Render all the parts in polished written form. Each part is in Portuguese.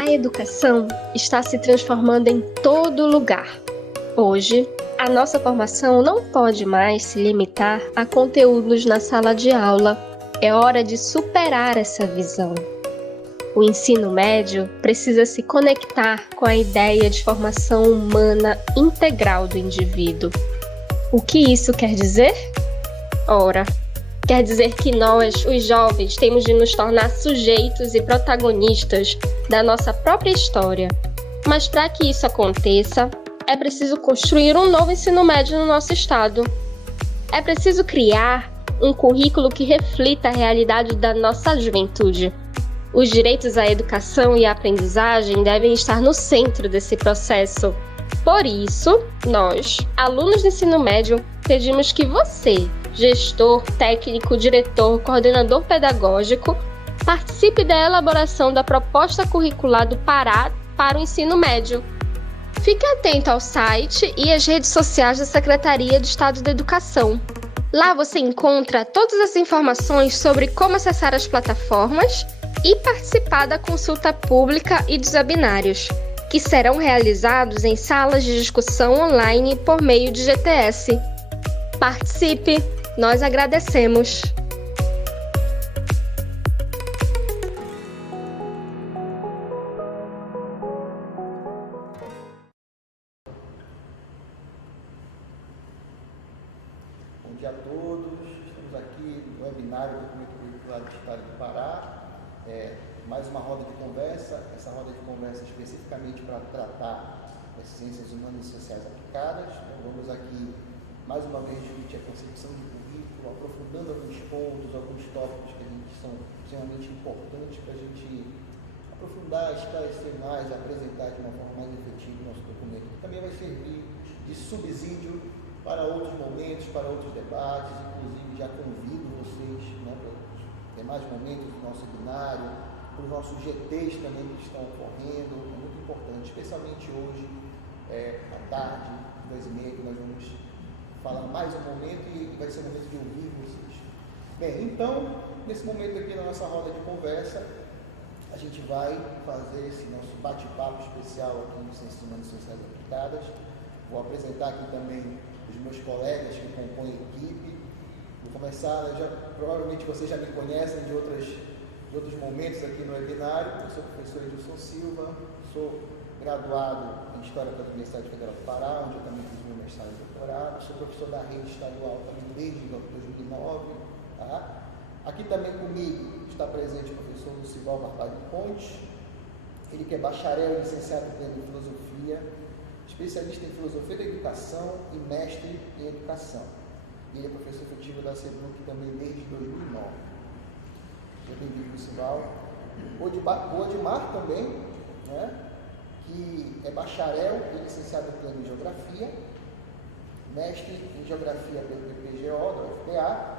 A educação está se transformando em todo lugar. Hoje, a nossa formação não pode mais se limitar a conteúdos na sala de aula. É hora de superar essa visão. O ensino médio precisa se conectar com a ideia de formação humana integral do indivíduo. O que isso quer dizer? Ora, quer dizer que nós, os jovens, temos de nos tornar sujeitos e protagonistas da nossa própria história. Mas para que isso aconteça, é preciso construir um novo ensino médio no nosso estado. É preciso criar um currículo que reflita a realidade da nossa juventude. Os direitos à educação e à aprendizagem devem estar no centro desse processo. Por isso, nós, alunos do ensino médio, pedimos que você, gestor, técnico, diretor, coordenador pedagógico, participe da elaboração da proposta curricular do Pará para o ensino médio. Fique atento ao site e às redes sociais da Secretaria de Estado da Educação. Lá você encontra todas as informações sobre como acessar as plataformas e participar da consulta pública e dos webinários, que serão realizados em salas de discussão online por meio de GTS. Participe! Nós agradecemos! Bom dia a todos, estamos aqui no webinário do Documento Curricular do Estado do Pará. Mais uma roda de conversa, essa roda de conversa especificamente para tratar das ciências humanas e sociais aplicadas. Vamos aqui mais uma vez discutir a concepção de currículo, aprofundando alguns pontos, alguns tópicos que são extremamente importantes para a gente aprofundar, esclarecer mais, apresentar de uma forma mais efetiva o nosso documento, que também vai servir de subsídio para outros momentos, para outros debates. Inclusive já convido vocês, para os demais momentos do nosso webinário, para os nossos GTs também que estão ocorrendo, é muito importante, especialmente hoje, à tarde, 2h30, que nós vamos falar mais um momento e vai ser o momento de ouvir vocês. Bem, então, nesse momento aqui na nossa roda de conversa, a gente vai fazer esse nosso bate-papo especial aqui no Ciências Humanas e Sociais Aplicadas. Vou apresentar aqui também os meus colegas que compõem a equipe. Vou começar, provavelmente vocês já me conhecem de outros momentos aqui no webinário. Eu sou o professor Edilson Silva, sou graduado em História pela Universidade Federal do Pará, onde eu também fiz meu mestrado e doutorado. Sou professor da rede estadual também desde 2009. Tá? Aqui também comigo está presente o professor Lucival Barbalho Pontes, ele que é bacharel e licenciado em Filosofia, especialista em Filosofia da Educação e mestre em Educação. Ele é professor efetivo da SEDUC também desde 2009. Seja bem-vindo, Lucival. O Odimar também, que é bacharel e licenciado em Geografia, mestre em Geografia pelo PPGO, da UFPA,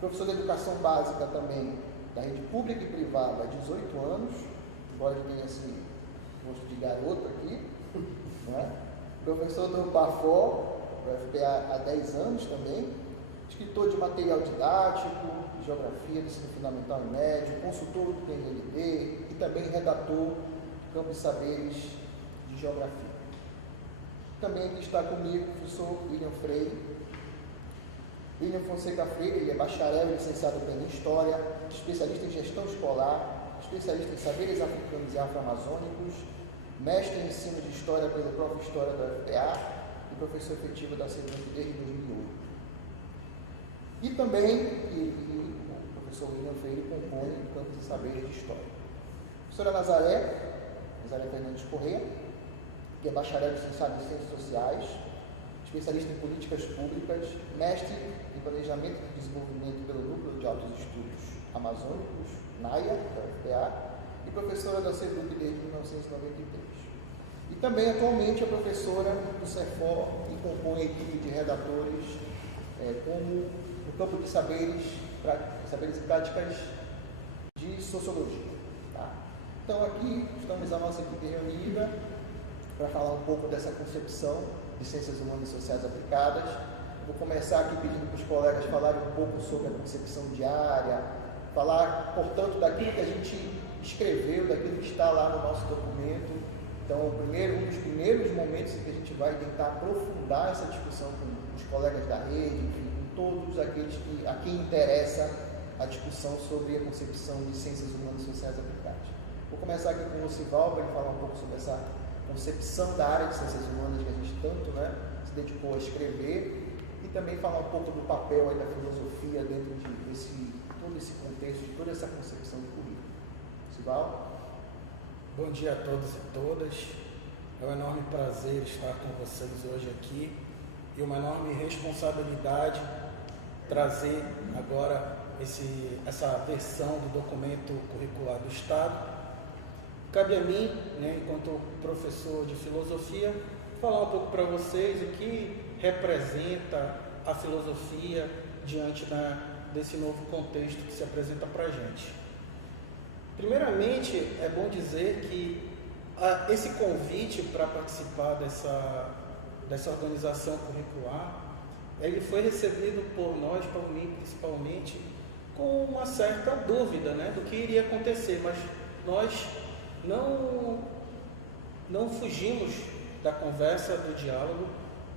professor de Educação Básica também da rede pública e privada há 18 anos, embora ele tenha esse gosto de garoto aqui, professor do PAFO, da UFPA há 10 anos também, escritor de material didático, de Geografia, de Ensino Fundamental e Médio, consultor do PNLD e também redator do Campo de Saberes de Geografia. Também aqui está comigo o professor William Freire. William Fonseca Freire, ele é bacharel e licenciado em História, especialista em Gestão Escolar, especialista em Saberes Africanos e Afro-Amazônicos, mestre em Ensino de História pela Prof. História da UFPA e professor efetivo da SEDUC desde 2008. E também o professor William Freire compõe o Campo de Saberes de História. A professora Nazaré Fernandes Corrêa, que é bacharel e licenciado em Ciências Sociais, especialista em Políticas Públicas, mestre em Planejamento e Desenvolvimento pelo Núcleo de Altos Estudos Amazônicos, NAIA, da UFPA, e professora da SEDUC desde 1993. E também, atualmente, é professora do CEFOR e compõe a equipe de redatores como no campo de saberes e práticas de sociologia. Tá? Então, aqui estamos a nossa equipe reunida para falar um pouco dessa concepção de Ciências Humanas e Sociais Aplicadas. Vou começar aqui pedindo para os colegas falarem um pouco sobre a concepção de área, falar, portanto, daquilo que a gente escreveu, daquilo que está lá no nosso documento. Então, um dos primeiros momentos em que a gente vai tentar aprofundar essa discussão com os colegas da rede, enfim, com todos aqueles a quem interessa a discussão sobre a concepção de ciências humanas e sociais aplicadas. Vou começar aqui com o Lucival, para ele falar um pouco sobre essa concepção da área de ciências humanas que a gente tanto se dedicou a escrever, e também falar um pouco do papel aí da filosofia dentro de todo esse contexto, de toda essa concepção de currículo. Lucival? Bom dia a todos e todas. É um enorme prazer estar com vocês hoje aqui e uma enorme responsabilidade trazer agora essa versão do documento curricular do Estado. Cabe a mim, enquanto professor de filosofia, falar um pouco para vocês o que representa a filosofia diante desse novo contexto que se apresenta para a gente. Primeiramente, é bom dizer que esse convite para participar dessa organização curricular, ele foi recebido por nós, por mim principalmente, com uma certa dúvida do que iria acontecer, mas nós não fugimos da conversa, do diálogo,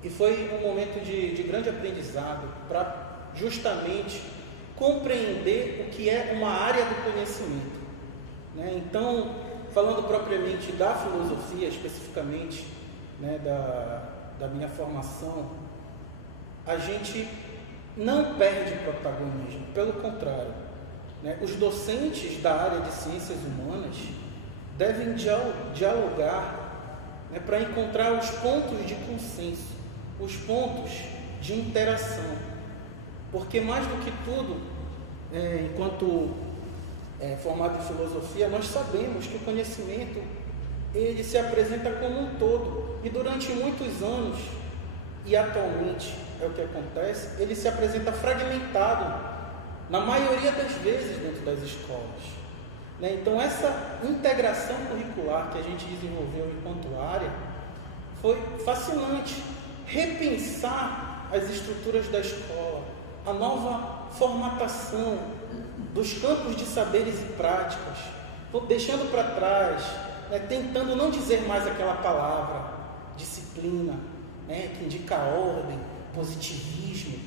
e foi um momento de grande aprendizado para justamente compreender o que é uma área do conhecimento. Então, falando propriamente da filosofia, especificamente da minha formação, a gente não perde protagonismo, pelo contrário. Os docentes da área de ciências humanas devem dialogar para encontrar os pontos de consenso, os pontos de interação, porque mais do que tudo, enquanto formado em filosofia, nós sabemos que o conhecimento ele se apresenta como um todo, e durante muitos anos, e atualmente é o que acontece, ele se apresenta fragmentado, na maioria das vezes dentro das escolas. Então essa integração curricular que a gente desenvolveu enquanto área foi fascinante. Repensar as estruturas da escola, a nova formatação dos campos de saberes e práticas, deixando para trás, tentando não dizer mais aquela palavra, disciplina, que indica ordem, positivismo.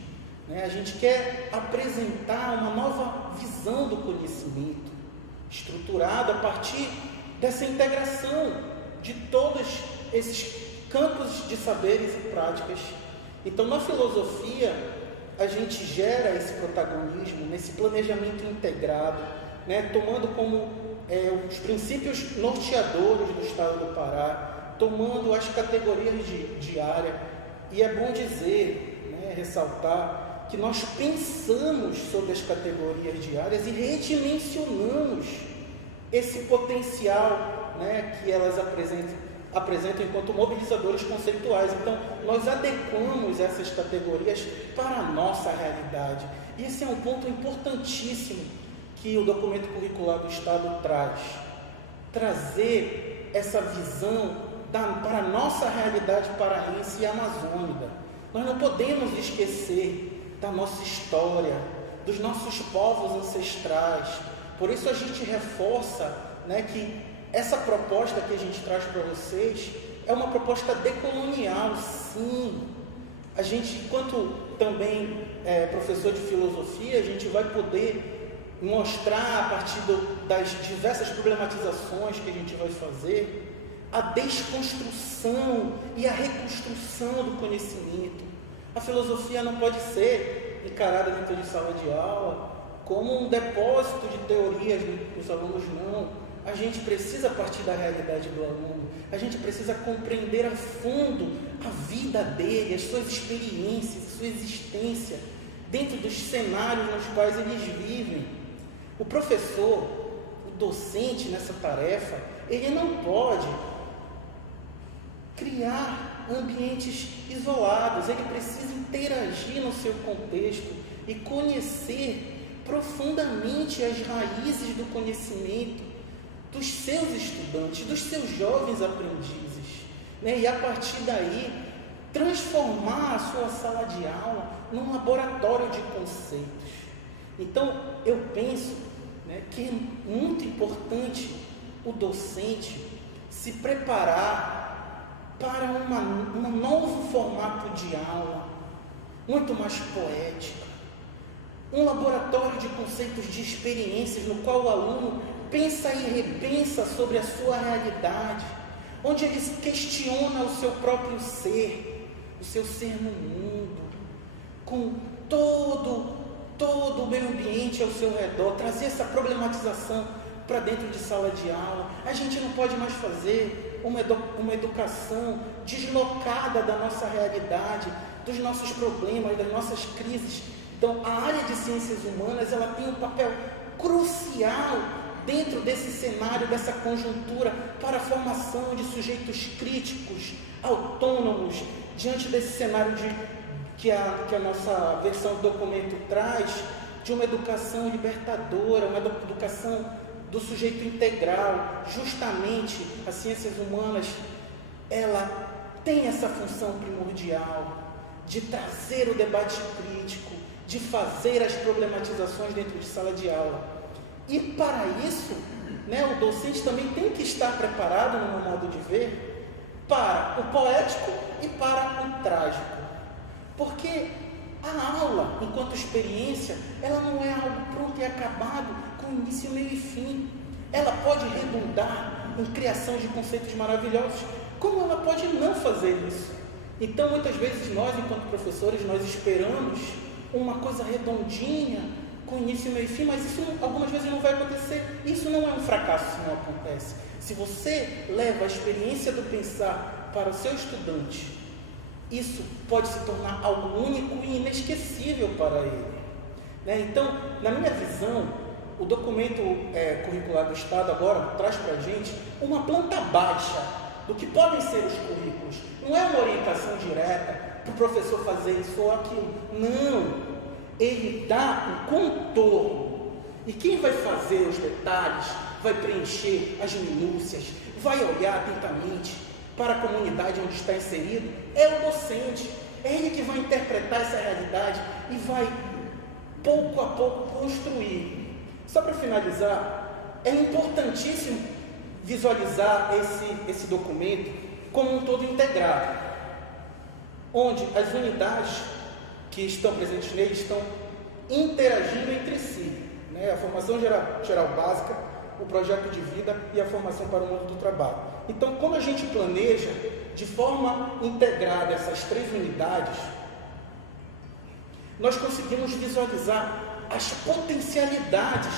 A gente quer apresentar uma nova visão do conhecimento, estruturada a partir dessa integração de todos esses campos de saberes e práticas. Então, na filosofia, a gente gera esse protagonismo nesse planejamento integrado, tomando como os princípios norteadores do Estado do Pará, tomando as categorias de área. E é bom dizer, ressaltar, que nós pensamos sobre as categorias de áreas e redimensionamos esse potencial que elas apresentam enquanto mobilizadores conceituais. Então, nós adequamos essas categorias para a nossa realidade. E esse é um ponto importantíssimo que o documento curricular do Estado traz. Trazer essa visão para a nossa realidade paraense e amazônica. Nós não podemos esquecer da nossa história, dos nossos povos ancestrais. Por isso a gente reforça que essa proposta que a gente traz para vocês é uma proposta decolonial, sim. A gente, enquanto também professor de filosofia, a gente vai poder mostrar, a partir das diversas problematizações que a gente vai fazer, a desconstrução e a reconstrução do conhecimento. A filosofia não pode ser encarada dentro de sala de aula como um depósito de teorias dos alunos, não. A gente precisa partir da realidade do aluno, a gente precisa compreender a fundo a vida dele, as suas experiências, a sua existência, dentro dos cenários nos quais eles vivem. O professor, o docente nessa tarefa, ele não pode criar ambientes isolados, ele precisa interagir no seu contexto e conhecer profundamente as raízes do conhecimento dos seus estudantes, dos seus jovens aprendizes, e a partir daí transformar a sua sala de aula num laboratório de conceitos. Então eu penso né, que é muito importante o docente se preparar para um novo formato de aula, muito mais poética, um laboratório de conceitos de experiências no qual o aluno pensa e repensa sobre a sua realidade, onde ele questiona o seu próprio ser, o seu ser no mundo, com todo o meio ambiente ao seu redor, trazer essa problematização para dentro de sala de aula. A gente não pode mais fazer uma educação deslocada da nossa realidade, dos nossos problemas, das nossas crises. Então, a área de ciências humanas, ela tem um papel crucial dentro desse cenário, dessa conjuntura, para a formação de sujeitos críticos, autônomos, diante desse cenário que a nossa versão do documento traz, de uma educação libertadora, uma educação do sujeito integral. Justamente, as ciências humanas, ela tem essa função primordial de trazer o debate crítico, de fazer as problematizações dentro de sala de aula. E para isso, né, o docente também tem que estar preparado, no meu modo de ver, para o poético e para o trágico. Porque a aula, enquanto experiência, ela não é algo pronto e acabado, com início, meio e fim. Ela pode redundar em criação de conceitos maravilhosos, como ela pode não fazer isso. Então, muitas vezes, nós, enquanto professores, nós esperamos uma coisa redondinha, com início, meio e fim, mas isso algumas vezes não vai acontecer. Isso não é um fracasso se não acontece. Se você leva a experiência do pensar para o seu estudante, isso pode se tornar algo único e inesquecível para ele, né? Então, na minha visão, o documento curricular do Estado agora traz para a gente uma planta baixa do que podem ser os currículos. Não é uma orientação direta para o professor fazer isso ou aquilo. Não. Ele dá um contorno. E quem vai fazer os detalhes, vai preencher as minúcias, vai olhar atentamente para a comunidade onde está inserido, é o docente. É ele que vai interpretar essa realidade e vai, pouco a pouco, construir. Só para finalizar, é importantíssimo visualizar esse documento como um todo integrado, onde as unidades que estão presentes nele estão interagindo entre si, né? A formação geral básica, o projeto de vida e a formação para o mundo do trabalho. Então, quando a gente planeja de forma integrada essas três unidades, nós conseguimos visualizar as potencialidades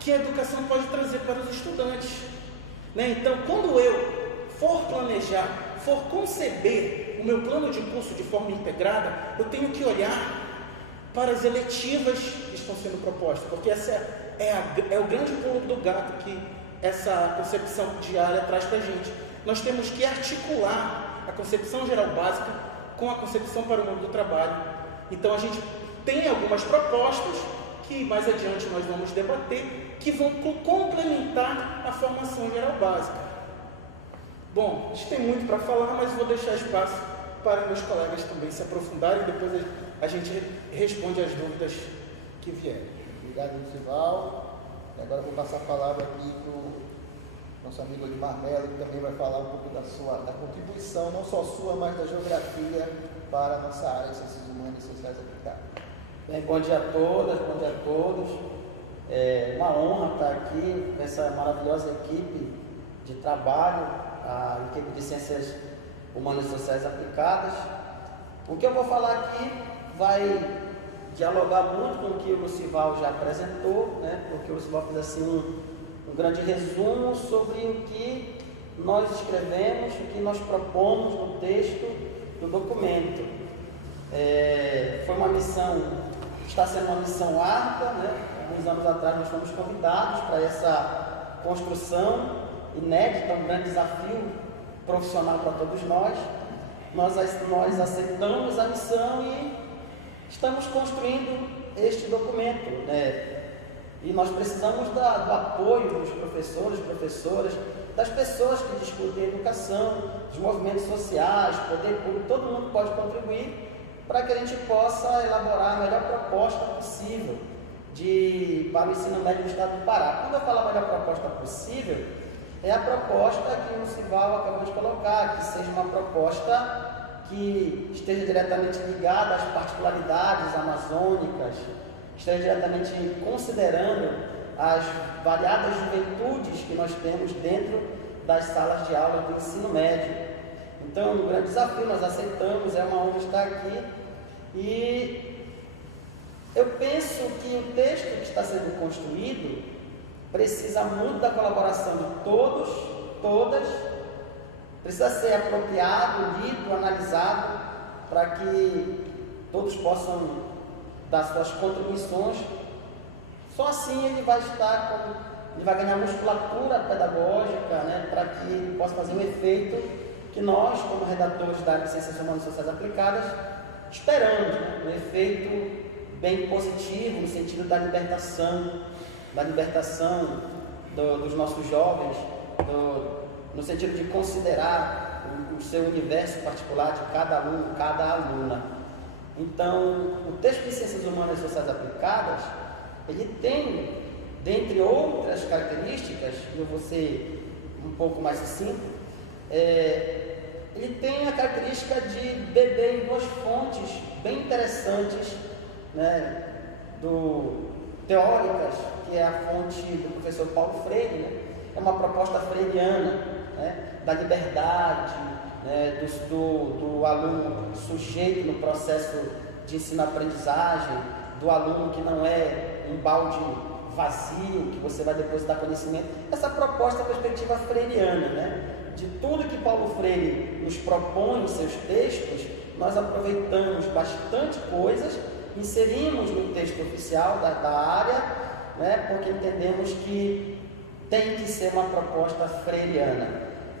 que a educação pode trazer para os estudantes, né? Então, quando eu for planejar, for conceber o meu plano de curso de forma integrada, eu tenho que olhar para as eletivas que estão sendo propostas, porque essa é o grande pulo do gato que essa concepção de área traz para a gente. Nós temos que articular a concepção geral básica com a concepção para o mundo do trabalho. Então, a gente tem algumas propostas que mais adiante nós vamos debater, que vão complementar a formação geral básica. Bom, a gente tem muito para falar, mas vou deixar espaço para meus colegas também se aprofundarem e depois a gente responde as dúvidas que vierem. Obrigado, Lucival. E agora eu vou passar a palavra aqui para o nosso amigo Edmar Mello, que também vai falar um pouco da contribuição, não só sua, mas da geografia para a nossa área de ciências humanas e sociais aplicadas. Bem, bom dia a todas, bom dia a todos. É uma honra estar aqui com essa maravilhosa equipe de trabalho, a equipe de Ciências Humanas e Sociais Aplicadas. O que eu vou falar aqui vai dialogar muito com o que o Lucival já apresentou, né? Porque o Lucival fez assim um grande resumo sobre o que nós escrevemos, o que nós propomos no texto do documento. Foi uma missão, está sendo uma missão árdua, né? Alguns anos atrás nós fomos convidados para essa construção inédita, um grande desafio profissional para todos nós. Nós aceitamos a missão e estamos construindo este documento, né? E nós precisamos do apoio dos professores, professoras, das pessoas que discutem educação, dos movimentos sociais, poder público, todo mundo pode contribuir para que a gente possa elaborar a melhor proposta possível para o ensino médio do estado do Pará. Quando eu falo a melhor proposta possível, é a proposta que o Sival acabou de colocar, que seja uma proposta que esteja diretamente ligada às particularidades amazônicas, esteja diretamente considerando as variadas juventudes que nós temos dentro das salas de aula do ensino médio. Então, um grande desafio, nós aceitamos, é uma honra estar aqui, e eu penso que o texto que está sendo construído precisa muito da colaboração de todos, todas, precisa ser apropriado, lido, analisado, para que todos possam dar suas contribuições. Só assim ele vai ganhar musculatura pedagógica, né, para que ele possa fazer o efeito que nós, como redatores da área de Ciências Humanas e Sociais Aplicadas, esperamos, né, um efeito bem positivo no sentido da libertação dos nossos jovens, no sentido de considerar o seu universo particular de cada aluno, cada aluna. Então, o texto de Ciências Humanas e Sociais Aplicadas, ele tem, dentre outras características, eu vou ser um pouco mais sucinto, ele tem a característica de beber em duas fontes bem interessantes, né, teóricas, que é a fonte do professor Paulo Freire, né? É uma proposta freiriana, né, da liberdade, né, do aluno sujeito no processo de ensino-aprendizagem, do aluno que não é um balde vazio, que você vai depositar conhecimento. Essa proposta é a perspectiva freiriana, né? De tudo que Paulo Freire nos propõe em seus textos, nós aproveitamos bastante coisas, inserimos no texto oficial da área, né, porque entendemos que tem que ser uma proposta freiriana.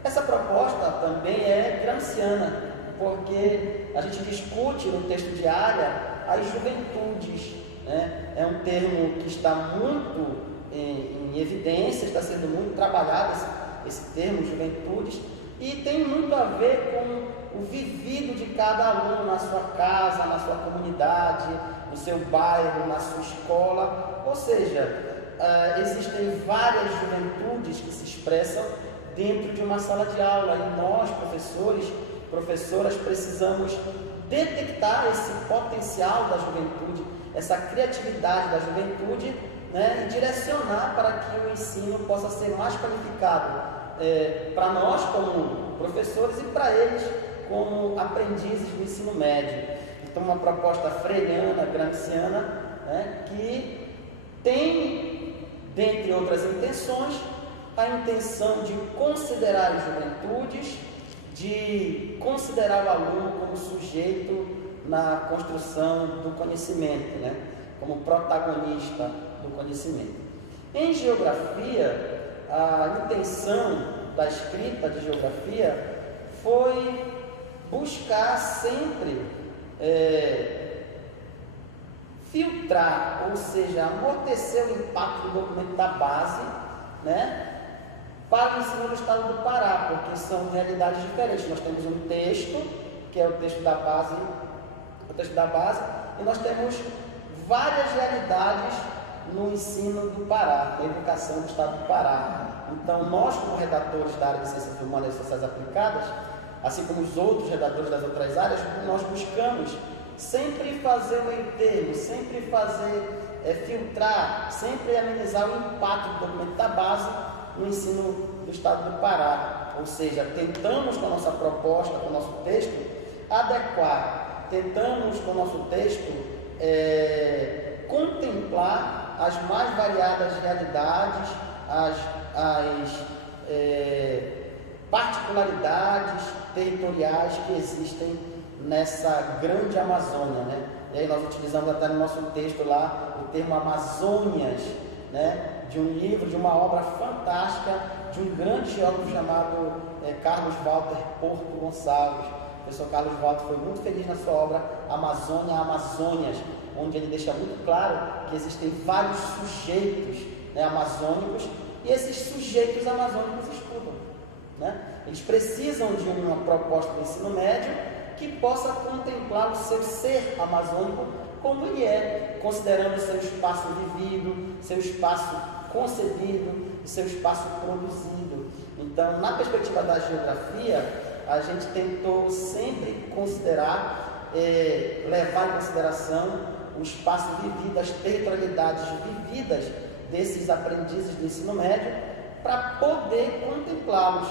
Essa proposta também é gramsciana, porque a gente discute no texto de área as juventudes, né? É um termo que está muito em evidência, está sendo muito trabalhado esse termo, juventudes, e tem muito a ver com o vivido de cada aluno na sua casa, na sua comunidade, no seu bairro, na sua escola. Ou seja, existem várias juventudes que se expressam dentro de uma sala de aula, e nós, professores, professoras, precisamos detectar esse potencial da juventude, essa criatividade da juventude, né, e direcionar para que o ensino possa ser mais qualificado para nós como professores e para eles como aprendizes do ensino médio. Então, uma proposta freiriana, gramsciana, né, que tem, dentre outras intenções, a intenção de considerar as juventudes, de considerar o aluno como sujeito na construção do conhecimento, né, como protagonista do conhecimento. Em geografia, a intenção da escrita de geografia foi buscar sempre filtrar, ou seja, amortecer o impacto do documento da base, né, para o ensino do estado do Pará, porque são realidades diferentes. Nós temos um texto, que é o texto da base, e nós temos várias realidades no ensino do Pará, na educação do estado do Pará. Então, nós, como redatores da área de Ciências Humanas e Sociais Aplicadas, assim como os outros redatores das outras áreas, nós buscamos sempre fazer o meio termo, sempre fazer filtrar, sempre amenizar o impacto do documento da base no ensino do estado do Pará. Ou seja, tentamos com a nossa proposta, com o nosso texto, adequar, tentamos com o nosso texto contemplar as mais variadas realidades, as particularidades territoriais que existem nessa grande Amazônia, né? E aí nós utilizamos até no nosso texto lá o termo Amazônias, né? De um livro, de uma obra fantástica de um grande geógrafo chamado Carlos Walter Porto Gonçalves. O professor Carlos Walter foi muito feliz na sua obra Amazônia, Amazônias, onde ele deixa muito claro que existem vários sujeitos, né, amazônicos, e esses sujeitos amazônicos estudam, né? Eles precisam de uma proposta do ensino médio que possa contemplar o seu ser amazônico como ele é, considerando seu espaço vivido, seu espaço concebido e seu espaço produzido. Então, na perspectiva da geografia, a gente tentou sempre considerar, levar em consideração o espaço vivido, as territorialidades vividas desses aprendizes do ensino médio, para poder contemplá-los,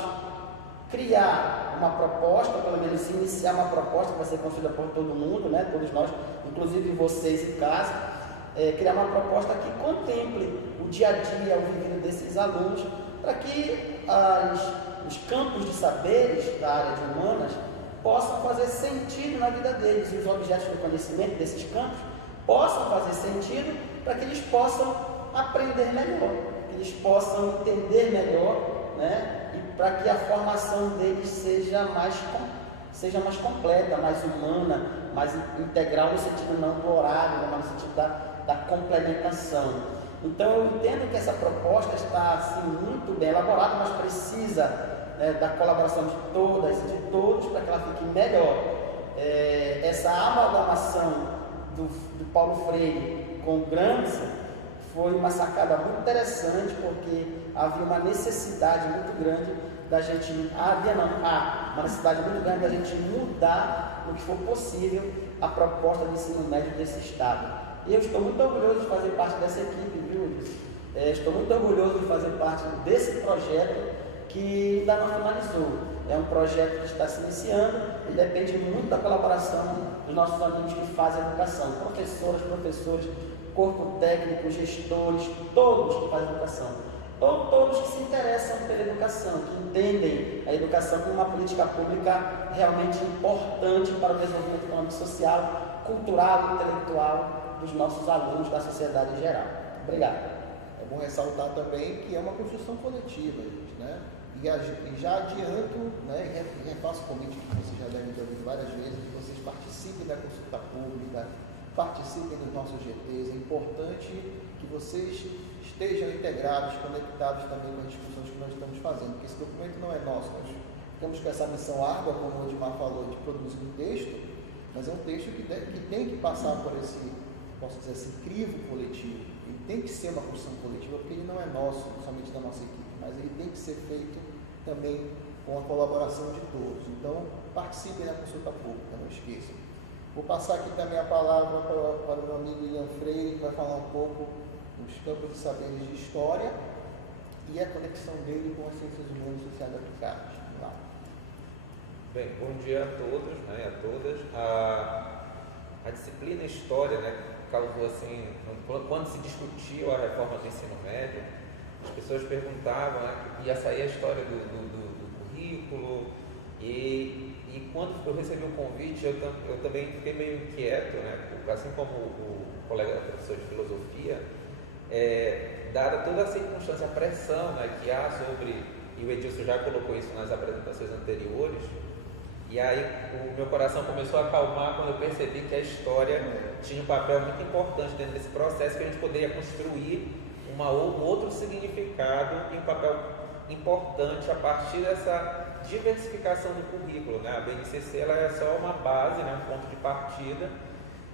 criar uma proposta, pelo menos iniciar uma proposta que vai ser construída por todo mundo, né? Todos nós, inclusive vocês em casa, criar uma proposta que contemple o dia a dia, o vivido desses alunos, para que os campos de saberes da área de humanas possam fazer sentido na vida deles, e os objetos de conhecimento desses campos possam fazer sentido para que eles possam aprender melhor, que eles possam entender melhor, né? E para que a formação deles seja mais completa, mais humana, mais integral, no sentido não do horário, mas no sentido da complementação. Então eu entendo que essa proposta está assim, muito bem elaborada, mas precisa, né, da colaboração de todas e de todos para que ela fique melhor. Essa amalgamação do Paulo Freire com Gramsci foi uma sacada muito interessante, porque havia uma necessidade muito grande da gente, uma necessidade muito grande da gente mudar, no que for possível, a proposta de ensino médio desse estado. E eu estou muito orgulhoso de fazer parte dessa equipe, viu, Wilson? Estou muito orgulhoso de fazer parte desse projeto que ainda não finalizou. É um projeto que está se iniciando e depende muito da colaboração dos nossos amigos que fazem educação, professoras, professores, corpo técnico, gestores, todos que fazem educação, ou todos que se interessam pela educação, que entendem a educação como uma política pública realmente importante para o desenvolvimento econômico, social, cultural e intelectual dos nossos alunos, da sociedade em geral. Obrigado. É bom ressaltar também que é uma construção coletiva, gente, né? E já adianto, né, e refaço o convite que vocês já devem ter ouvido várias vezes, que vocês participem da consulta pública, participem dos nossos GTs. É importante que vocês estejam integrados, conectados também com as discussões que nós estamos fazendo, porque esse documento não é nosso. Nós ficamos com essa missão árdua, como o Odmar falou, de produzir um texto, mas é um texto que tem que passar por esse, posso dizer assim, crivo coletivo. Ele tem que ser uma construção coletiva, porque ele não é nosso, somente da nossa equipe, mas ele tem que ser feito também com a colaboração de todos. Então, participem da consulta pública, não esqueçam. Vou passar aqui também a palavra para o meu amigo William Freire, que vai falar um pouco dos campos de saberes de história e a conexão dele com as ciências humanas e sociais aplicadas. Vamos lá. Bem, bom dia a todos, né, a todas. A disciplina História, né, causou assim, quando se discutiu a reforma do ensino médio, as pessoas perguntavam, né, que ia sair a história do currículo, e quando eu recebi o convite, eu também fiquei meio inquieto, né, assim como o colega professor de filosofia, dada toda a circunstância, a pressão, né, que há sobre, e o Edilson já colocou isso nas apresentações anteriores, e aí o meu coração começou a acalmar quando eu percebi que a história tinha um papel muito importante dentro desse processo, que a gente poderia construir um outro significado e um papel importante a partir dessa diversificação do currículo, né? A BNCC ela é só uma base, né, um ponto de partida,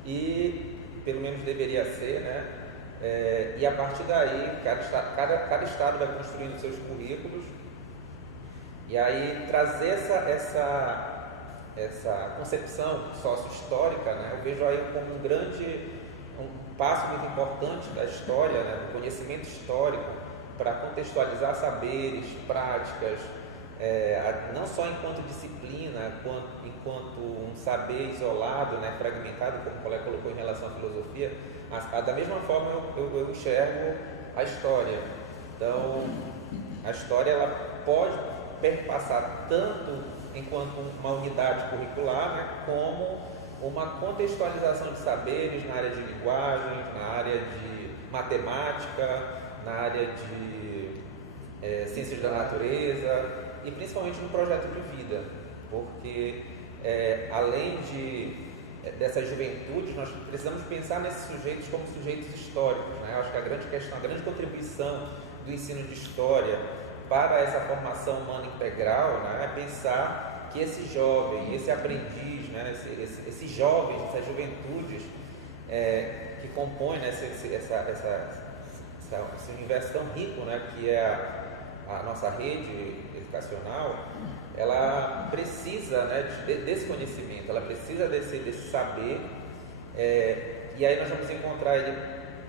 e pelo menos deveria ser, né? E a partir daí cada estado vai construindo seus currículos, e aí trazer essa concepção sócio-histórica, né? Eu vejo aí como um passo muito importante da história, né, do conhecimento histórico, para contextualizar saberes, práticas, não só enquanto disciplina, enquanto um saber isolado, né, fragmentado, como o colega colocou em relação à filosofia, da mesma forma eu enxergo a história. Então, a história ela pode perpassar tanto enquanto uma unidade curricular, né, como uma contextualização de saberes na área de linguagem, na área de matemática, na área de ciências da natureza e principalmente no projeto de vida, porque além dessa juventude, nós precisamos pensar nesses sujeitos como sujeitos históricos, né? Eu acho que a grande questão, a grande contribuição do ensino de história para essa formação humana integral, né, é pensar que esse jovem, esse aprendiz, né, esses jovens, essas juventudes, que compõe, né, esse universo tão rico, né, que é a nossa rede educacional, ela precisa, né, desse conhecimento, ela precisa desse saber, e aí nós vamos encontrar ele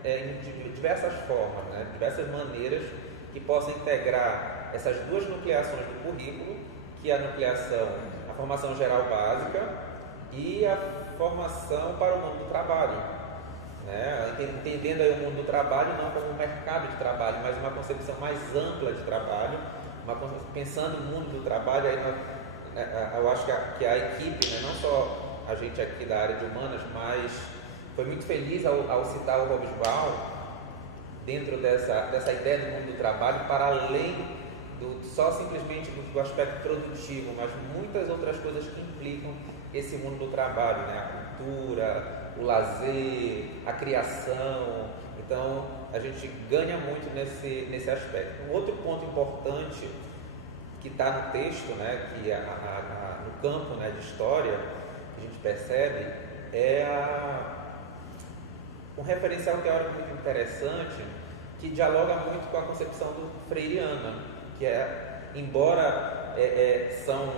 em diversas formas, né, diversas maneiras que possam integrar essas duas nucleações do currículo, que é a formação geral básica e a formação para o mundo do trabalho, né? Entendendo aí o mundo do trabalho não como um mercado de trabalho, mas uma concepção mais ampla de trabalho, pensando no mundo do trabalho. Aí eu acho que a equipe, né, não só a gente aqui da área de humanas, mas foi muito feliz ao citar o Hobsbawm dentro dessa ideia do mundo do trabalho, para além só simplesmente do aspecto produtivo, mas muitas outras coisas que implicam esse mundo do trabalho, né? A cultura, o lazer, a criação. Então a gente ganha muito nesse aspecto. Um outro ponto importante que está no texto, né, que no campo, né, de história, que a gente percebe, um referencial teórico muito interessante, que dialoga muito com a concepção do freiriana, que embora são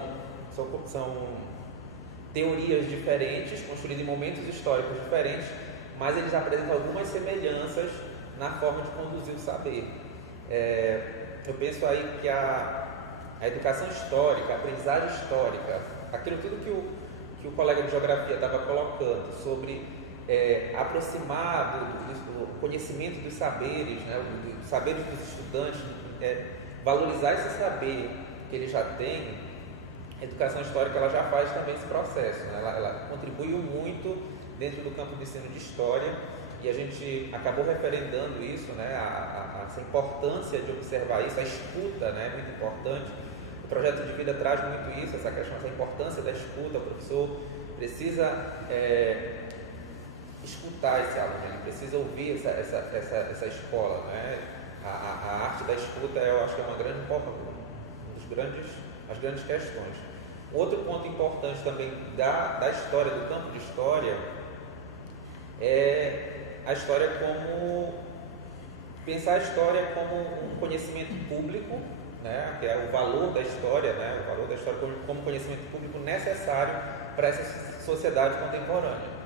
teorias diferentes, construídas em momentos históricos diferentes, mas eles apresentam algumas semelhanças na forma de conduzir o saber. Eu penso aí que a educação histórica, a aprendizagem histórica, aquilo tudo que o colega de geografia estava colocando sobre aproximar do conhecimento dos saberes, né, dos saberes dos estudantes, valorizar esse saber que eles já têm. A educação histórica ela já faz também esse processo, né? Ela contribuiu muito dentro do campo do ensino de história, e a gente acabou referendando isso, né? Essa importância de observar isso, a escuta, né? Muito importante. O projeto de vida traz muito isso, essa questão, essa importância da escuta. O professor precisa escutar esse aluno, ele precisa ouvir essa escola, né? A arte da escuta, eu acho que é uma grande as grandes questões. Outro ponto importante também da história, do campo de história, é a história pensar a história como um conhecimento público, né, que é o valor da história, né, o valor da história como conhecimento público necessário para essa sociedade contemporânea.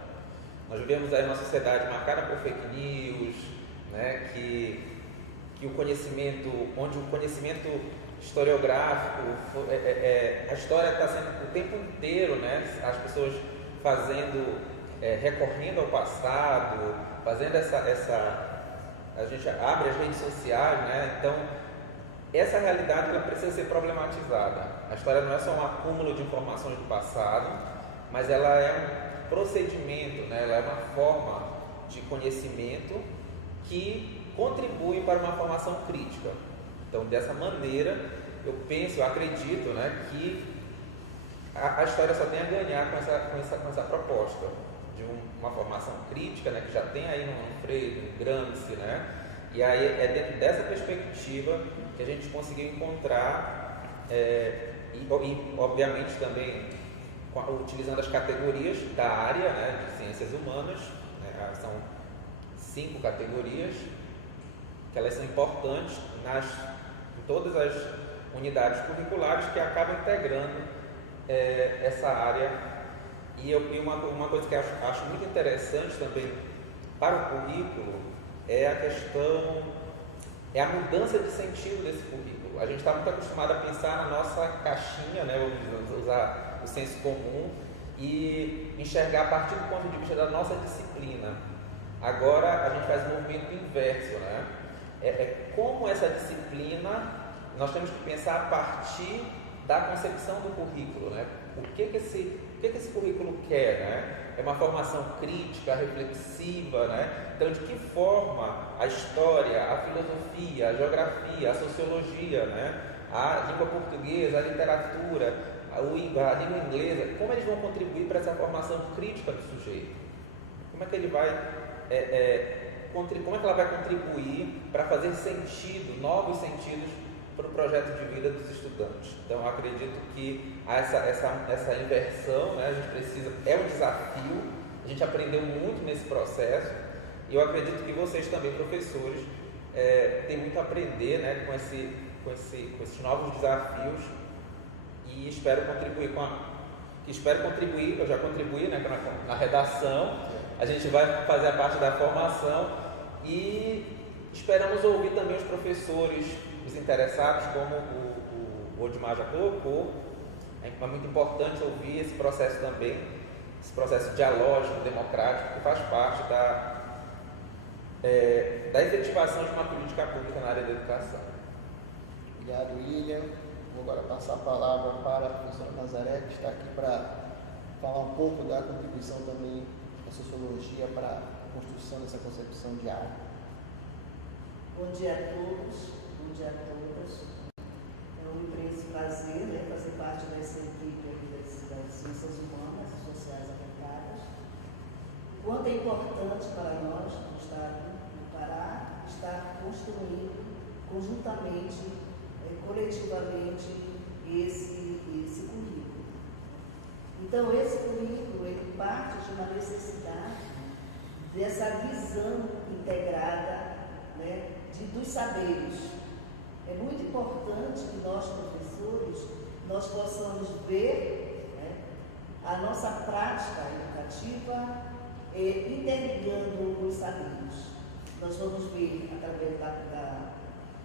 Nós vivemos aí uma sociedade marcada por fake news, né, onde o conhecimento historiográfico, a história está sendo o tempo inteiro, né, as pessoas recorrendo ao passado, fazendo a gente abre as redes sociais, né, então essa realidade ela precisa ser problematizada. A história não é só um acúmulo de informações do passado, mas ela é um procedimento, né, ela é uma forma de conhecimento que contribui para uma formação crítica. Então, dessa maneira, eu acredito, né, que a história só tem a ganhar com essa proposta de uma formação crítica, né, que já tem aí no Freire, no Gramsci, né, e aí é dentro dessa perspectiva que a gente conseguiu encontrar, e obviamente também utilizando as categorias da área, né, de ciências humanas, né, são 5 categorias, que elas são importantes em todas as unidades curriculares, que acabam integrando essa área. E uma coisa que eu acho muito interessante também para o currículo é a mudança de sentido desse currículo. A gente está muito acostumado a pensar na nossa caixinha, né, vamos usar o senso comum, e enxergar a partir do ponto de vista da nossa disciplina. Agora a gente faz um movimento inverso, né? Como essa disciplina nós temos que pensar a partir da concepção do currículo, né? O que esse currículo quer, né? É uma formação crítica, reflexiva, né? Então, de que forma a história, a filosofia, a geografia, a sociologia, né? A língua portuguesa, a literatura, a língua inglesa, como eles vão contribuir para essa formação crítica do sujeito? Como é que ele vai como é que ela vai contribuir para fazer sentido, novos sentidos para o projeto de vida dos estudantes? Então, eu acredito que essa inversão, né, a gente precisa, é um desafio, A gente aprendeu muito nesse processo e eu acredito que vocês também, professores, têm muito a aprender, né, com esses novos desafios e espero contribuir eu já contribuí, né, na redação, a gente vai fazer a parte da formação e esperamos ouvir também os professores, os interessados, como o Odmar já colocou. É muito importante ouvir esse processo também, esse processo dialógico, democrático, que faz parte da efetivação de uma política pública na área da educação. Obrigado, William. Vou agora passar a palavra para a professora Nazaré, que está aqui para falar um pouco da contribuição também da sociologia para a construção dessa concepção de área. Bom dia a todos, bom dia a todas. É um imenso prazer, né, fazer parte dessa equipe aqui das ciências humanas e sociais aplicadas. Quanto é importante para nós, no Estado do Pará, estar construindo conjuntamente, coletivamente, esse currículo. Então, esse currículo, ele parte de uma necessidade dessa visão integrada, né, dos saberes. É muito importante que nós, professores, nós possamos ver, né, a nossa prática educativa interligando os saberes. Nós vamos ver através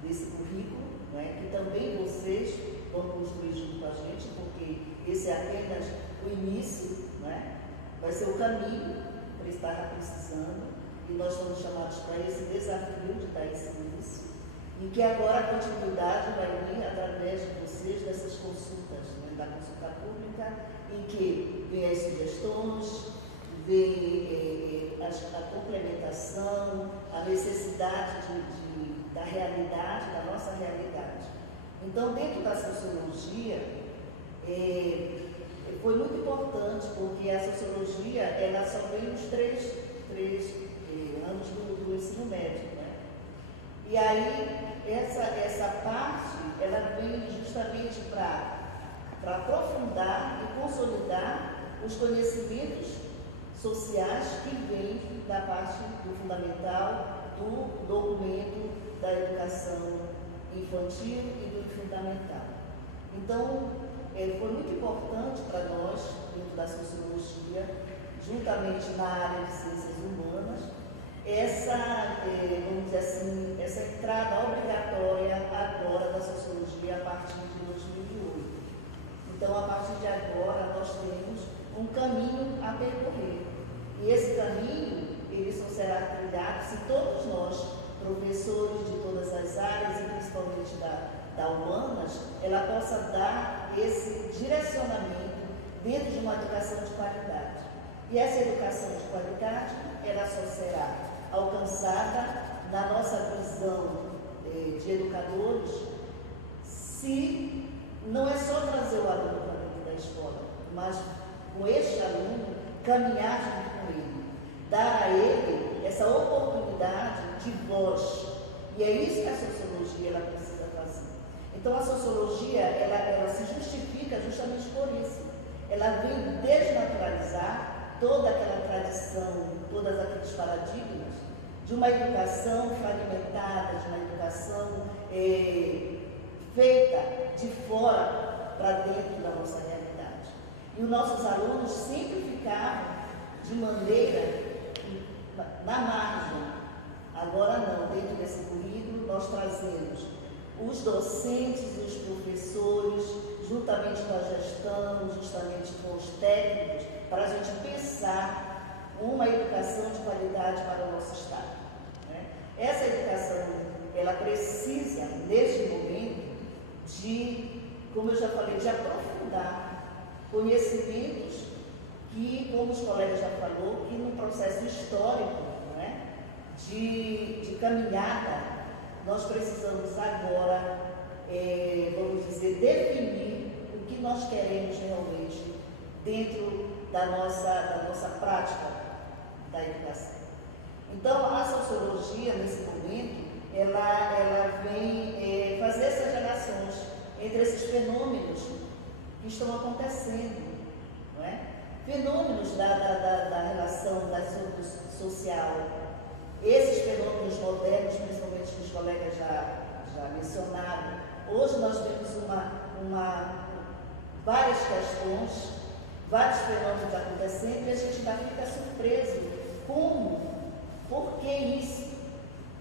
desse currículo, né, que também vocês vão construir junto com a gente, porque esse é apenas o início, né, vai ser o caminho para estar precisando, e nós somos chamados para esse desafio de dar esse início, e que agora a continuidade vai vir através de vocês, dessas consultas, né, da consulta pública, em que vem as sugestões, vem a complementação, a necessidade da realidade, da nossa realidade. Então, dentro da sociologia, foi muito importante, porque a sociologia, ela só vem nos três anos do ensino médio, né? E aí, essa parte, ela vem justamente para aprofundar e consolidar os conhecimentos sociais que vêm da parte do fundamental, do documento da educação infantil e do fundamental. Então, foi muito importante para nós, dentro da sociologia, juntamente na área de ciências humanas, vamos dizer assim, essa entrada obrigatória agora da sociologia a partir de 2008. Então, a partir de agora, nós temos um caminho a percorrer. E esse caminho, ele só será trilhado se todos nós, professores de todas as áreas, e principalmente da humanas, ela possa dar esse direcionamento dentro de uma educação de qualidade. E essa educação de qualidade, ela só será alcançada na nossa visão de educadores, se não é só trazer o aluno para dentro da escola, mas com este aluno caminhar junto com ele, dar a ele essa oportunidade de voz. E é isso que a sociologia ela precisa fazer. Então a sociologia ela se justifica justamente por isso. Ela vem desnaturalizar toda aquela tradição, todos aqueles paradigmas de uma educação fragmentada, de uma educação feita de fora para dentro da nossa realidade. E os nossos alunos sempre ficavam de maneira na margem. Agora não, dentro desse currículo nós trazemos os docentes e os professores, juntamente com a gestão, justamente com os técnicos, para a gente pensar uma educação de qualidade para o nosso Estado, né? Essa educação, ela precisa, neste momento, de, como eu já falei, de aprofundar conhecimentos que, como os colegas já falaram, que num processo histórico, né, de caminhada, nós precisamos agora, vamos dizer, definir o que nós queremos realmente dentro da nossa prática da educação. Então, a sociologia, nesse momento, ela vem fazer essas relações entre esses fenômenos que estão acontecendo, não é? fenômenos da relação social. Esses fenômenos modernos, principalmente que os colegas já mencionaram, hoje nós vemos várias questões, vários fenômenos acontecendo e a gente ainda fica surpreso. Como? Por que isso?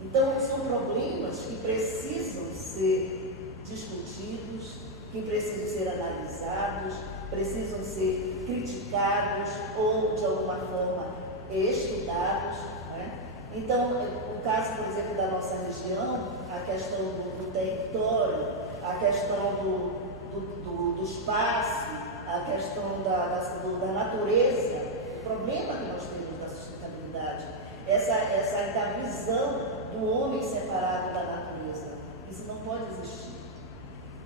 Então, são problemas que precisam ser discutidos, que precisam ser analisados, precisam ser criticados ou, de alguma forma, estudados. Né? Então, o caso, por exemplo, da nossa região, a questão do território, a questão do espaço, a questão da natureza, o problema que nós temos da sustentabilidade, essa visão do homem separado da natureza, isso não pode existir.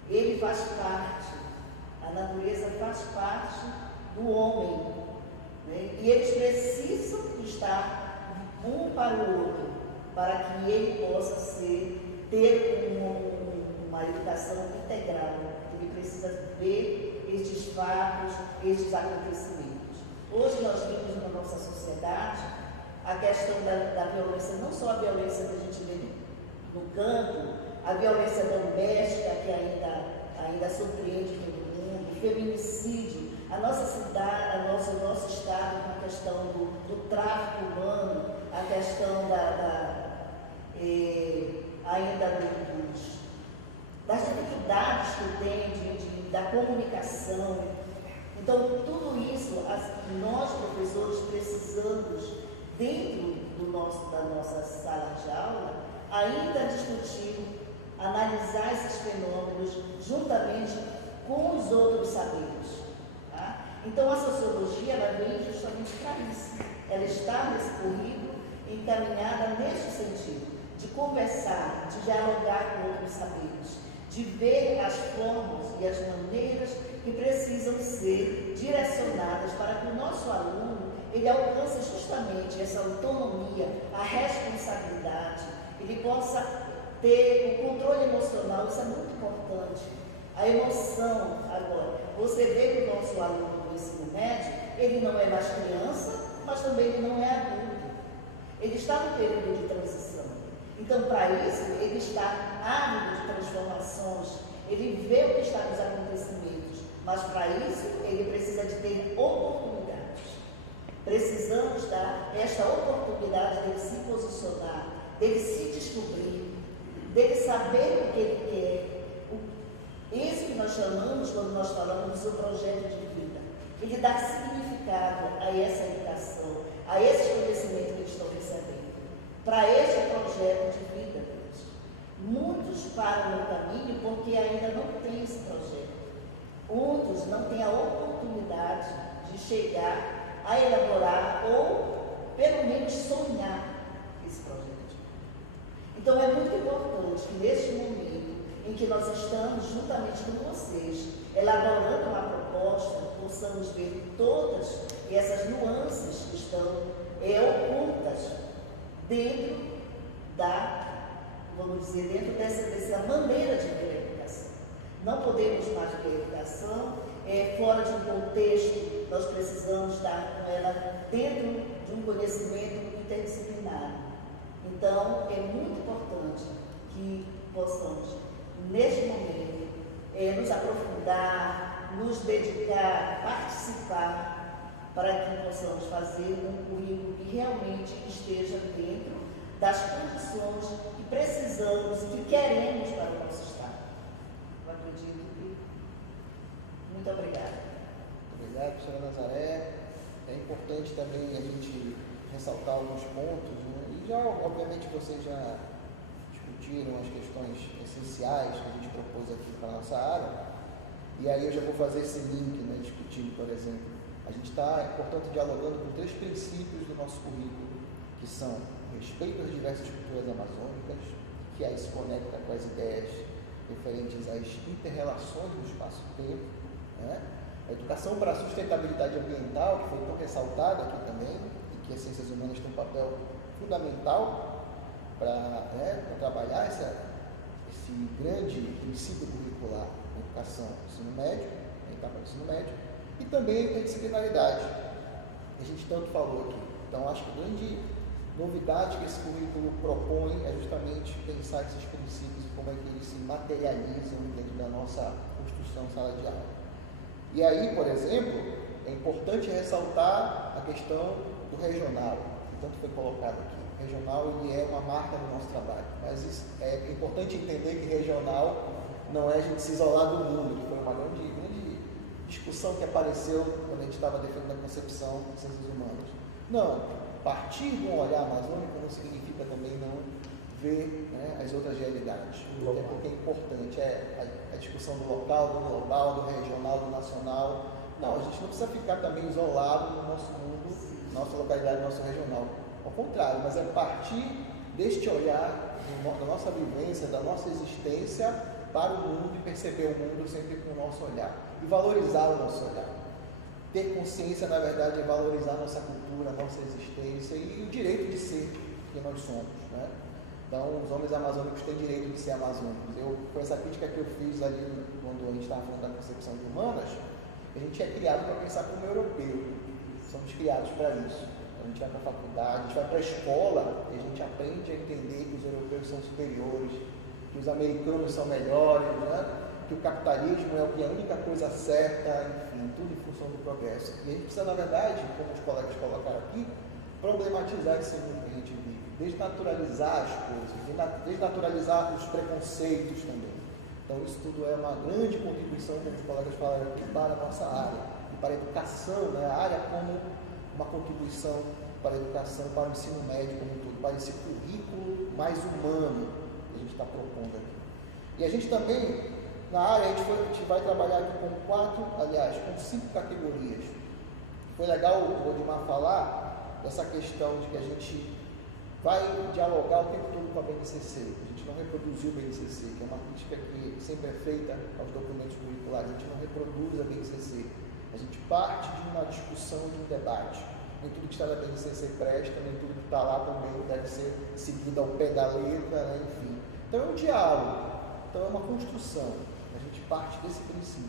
Ele faz parte, a natureza faz parte do homem, né? E eles precisam estar um para o outro, para que ele possa ter uma educação integral. Ele precisa ver estes fatos, estes acontecimentos. Hoje nós vimos na nossa sociedade a questão da violência, não só a violência que a gente vê no campo, a violência doméstica que ainda surpreende todo mundo, o feminicídio, a nossa cidade, o nosso estado com a questão do tráfico humano, a questão das dificuldades que tem da comunicação. Então, tudo isso, nós professores precisamos, dentro da nossa sala de aula, ainda discutir, analisar esses fenômenos juntamente com os outros saberes. Tá? Então, a sociologia ela vem justamente para isso. Ela está nesse currículo encaminhada neste sentido, de conversar, de dialogar com outros saberes, de ver as formas e as maneiras que precisam ser direcionadas para que o nosso aluno ele alcance justamente essa autonomia, a responsabilidade, ele possa ter o controle emocional, isso é muito importante. A emoção, agora, você vê que o nosso aluno do ensino médio, ele não é mais criança, mas também ele não é adulto. Ele está no período de transição. Então, para isso, ele está ávido de transformações, ele vê o que está nos acontecimentos, mas para isso, ele precisa de ter oportunidades. Precisamos dar esta oportunidade dele se posicionar, dele se descobrir, dele saber o que ele quer. Isso que nós chamamos, quando nós falamos do seu projeto de vida. Ele dá significado a essa educação, a esses conhecimentos que eles estão recebendo. Para este projeto de vida deles. Muitos param no caminho porque ainda não têm esse projeto. Outros não têm a oportunidade de chegar a elaborar ou, pelo menos, sonhar esse projeto. Então, é muito importante que, neste momento em que nós estamos, juntamente com vocês, elaborando uma proposta, possamos ver todas essas nuances que estão ocultas dentro dentro dessa maneira de ver a educação. Não podemos mais ver a educação fora de um contexto, nós precisamos estar com ela dentro de um conhecimento interdisciplinar. Então, é muito importante que possamos, neste momento, nos aprofundar, nos dedicar, participar, para que possamos fazer um currículo que realmente esteja dentro das condições que precisamos e que queremos para o nosso Estado. Eu acredito que... Muito obrigada. Obrigado, professora Nazaré. É importante também a gente ressaltar alguns pontos, né? E já, obviamente, vocês já discutiram as questões essenciais que a gente propôs aqui para a nossa área, e aí eu já vou fazer esse link, né, discutindo, por exemplo, a gente está, portanto, dialogando com 3 princípios do nosso currículo, que são o respeito às diversas culturas amazônicas, que aí se conecta com as ideias referentes às inter-relações do espaço-tempo, né? A educação para a sustentabilidade ambiental, que foi tão ressaltada aqui também, e que as ciências humanas têm um papel fundamental para trabalhar esse grande princípio curricular na educação do ensino médio, na etapa do ensino médio, e também a interdisciplinaridade, a gente tanto falou aqui. Então, acho que a grande novidade que esse currículo propõe é justamente pensar esses princípios e como é que eles se materializam dentro da nossa construção sala de aula. E aí, por exemplo, é importante ressaltar a questão do regional, que tanto foi colocado aqui. O regional ele é uma marca do nosso trabalho, mas é importante entender que regional não é a gente se isolar do mundo, que foi uma grande discussão que apareceu quando a gente estava defendendo a concepção de ciências humanas. Não, partir de um olhar amazônico não significa também não ver, né, as outras realidades. Até porque é importante, a discussão do local, do global, do regional, do nacional. Não, a gente não precisa ficar também isolado no nosso mundo, nossa localidade, nosso regional. Ao contrário, mas é partir deste olhar, da nossa vivência, da nossa existência para o mundo e perceber o mundo sempre com o nosso olhar. E valorizar o nosso olhar. Ter consciência, na verdade, é valorizar a nossa cultura, a nossa existência e o direito de ser quem nós somos, né? Então, os homens amazônicos têm direito de ser amazônicos. Com essa crítica que eu fiz ali quando a gente estava falando da concepção de humanas, a gente é criado para pensar como europeu. Somos criados para isso. A gente vai para a faculdade, a gente vai para a escola e a gente aprende a entender que os europeus são superiores, que os americanos são melhores, né? Que o capitalismo é a única coisa certa, enfim, tudo em função do progresso. E a gente precisa, na verdade, como os colegas colocaram aqui, problematizar esse mundo que a gente vive, desnaturalizar as coisas, desnaturalizar os preconceitos também. Então, isso tudo é uma grande contribuição, como os colegas falaram aqui, para a nossa área, e para a educação, né? A área como uma contribuição para a educação, para o ensino médio como um todo, para esse currículo mais humano que a gente está propondo aqui. E a gente também, na área, a gente vai trabalhar aqui com 5 categorias. Foi legal o Odimar falar dessa questão de que a gente vai dialogar o tempo todo com a BNCC. A gente não reproduziu o BNCC, que é uma crítica que sempre é feita aos documentos curriculares. A gente não reproduz a BNCC. A gente parte de uma discussão, de um debate. Nem tudo que está na BNCC presta, nem tudo que está lá também deve ser seguido ao pé da letra, né? Enfim. Então é um diálogo, então é uma construção. A gente parte desse princípio.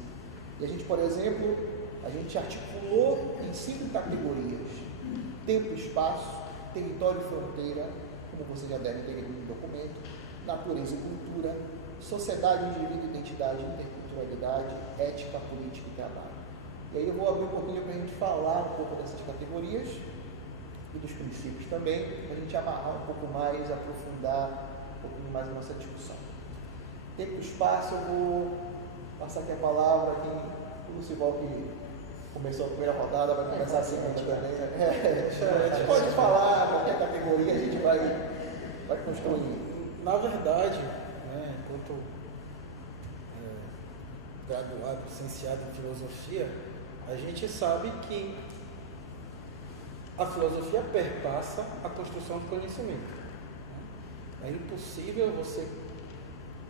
E a gente, por exemplo, a gente articulou em 5 categorias: tempo e espaço, território e fronteira, como você já deve ter lido no documento, natureza e cultura, sociedade, indivíduo, identidade, interculturalidade, ética, política e trabalho. E aí eu vou abrir um pouquinho para a gente falar um pouco dessas categorias e dos princípios também, para a gente amarrar um pouco mais, aprofundar um pouquinho mais a nossa discussão. Tempo e espaço, eu vou passar aqui a palavra aqui o Lucival, que começou a primeira rodada, vai começar a segunda também. A gente pode falar qualquer categoria, a gente vai construindo. Na verdade, né, enquanto graduado, licenciado em filosofia, a gente sabe que a filosofia perpassa a construção do conhecimento. É impossível você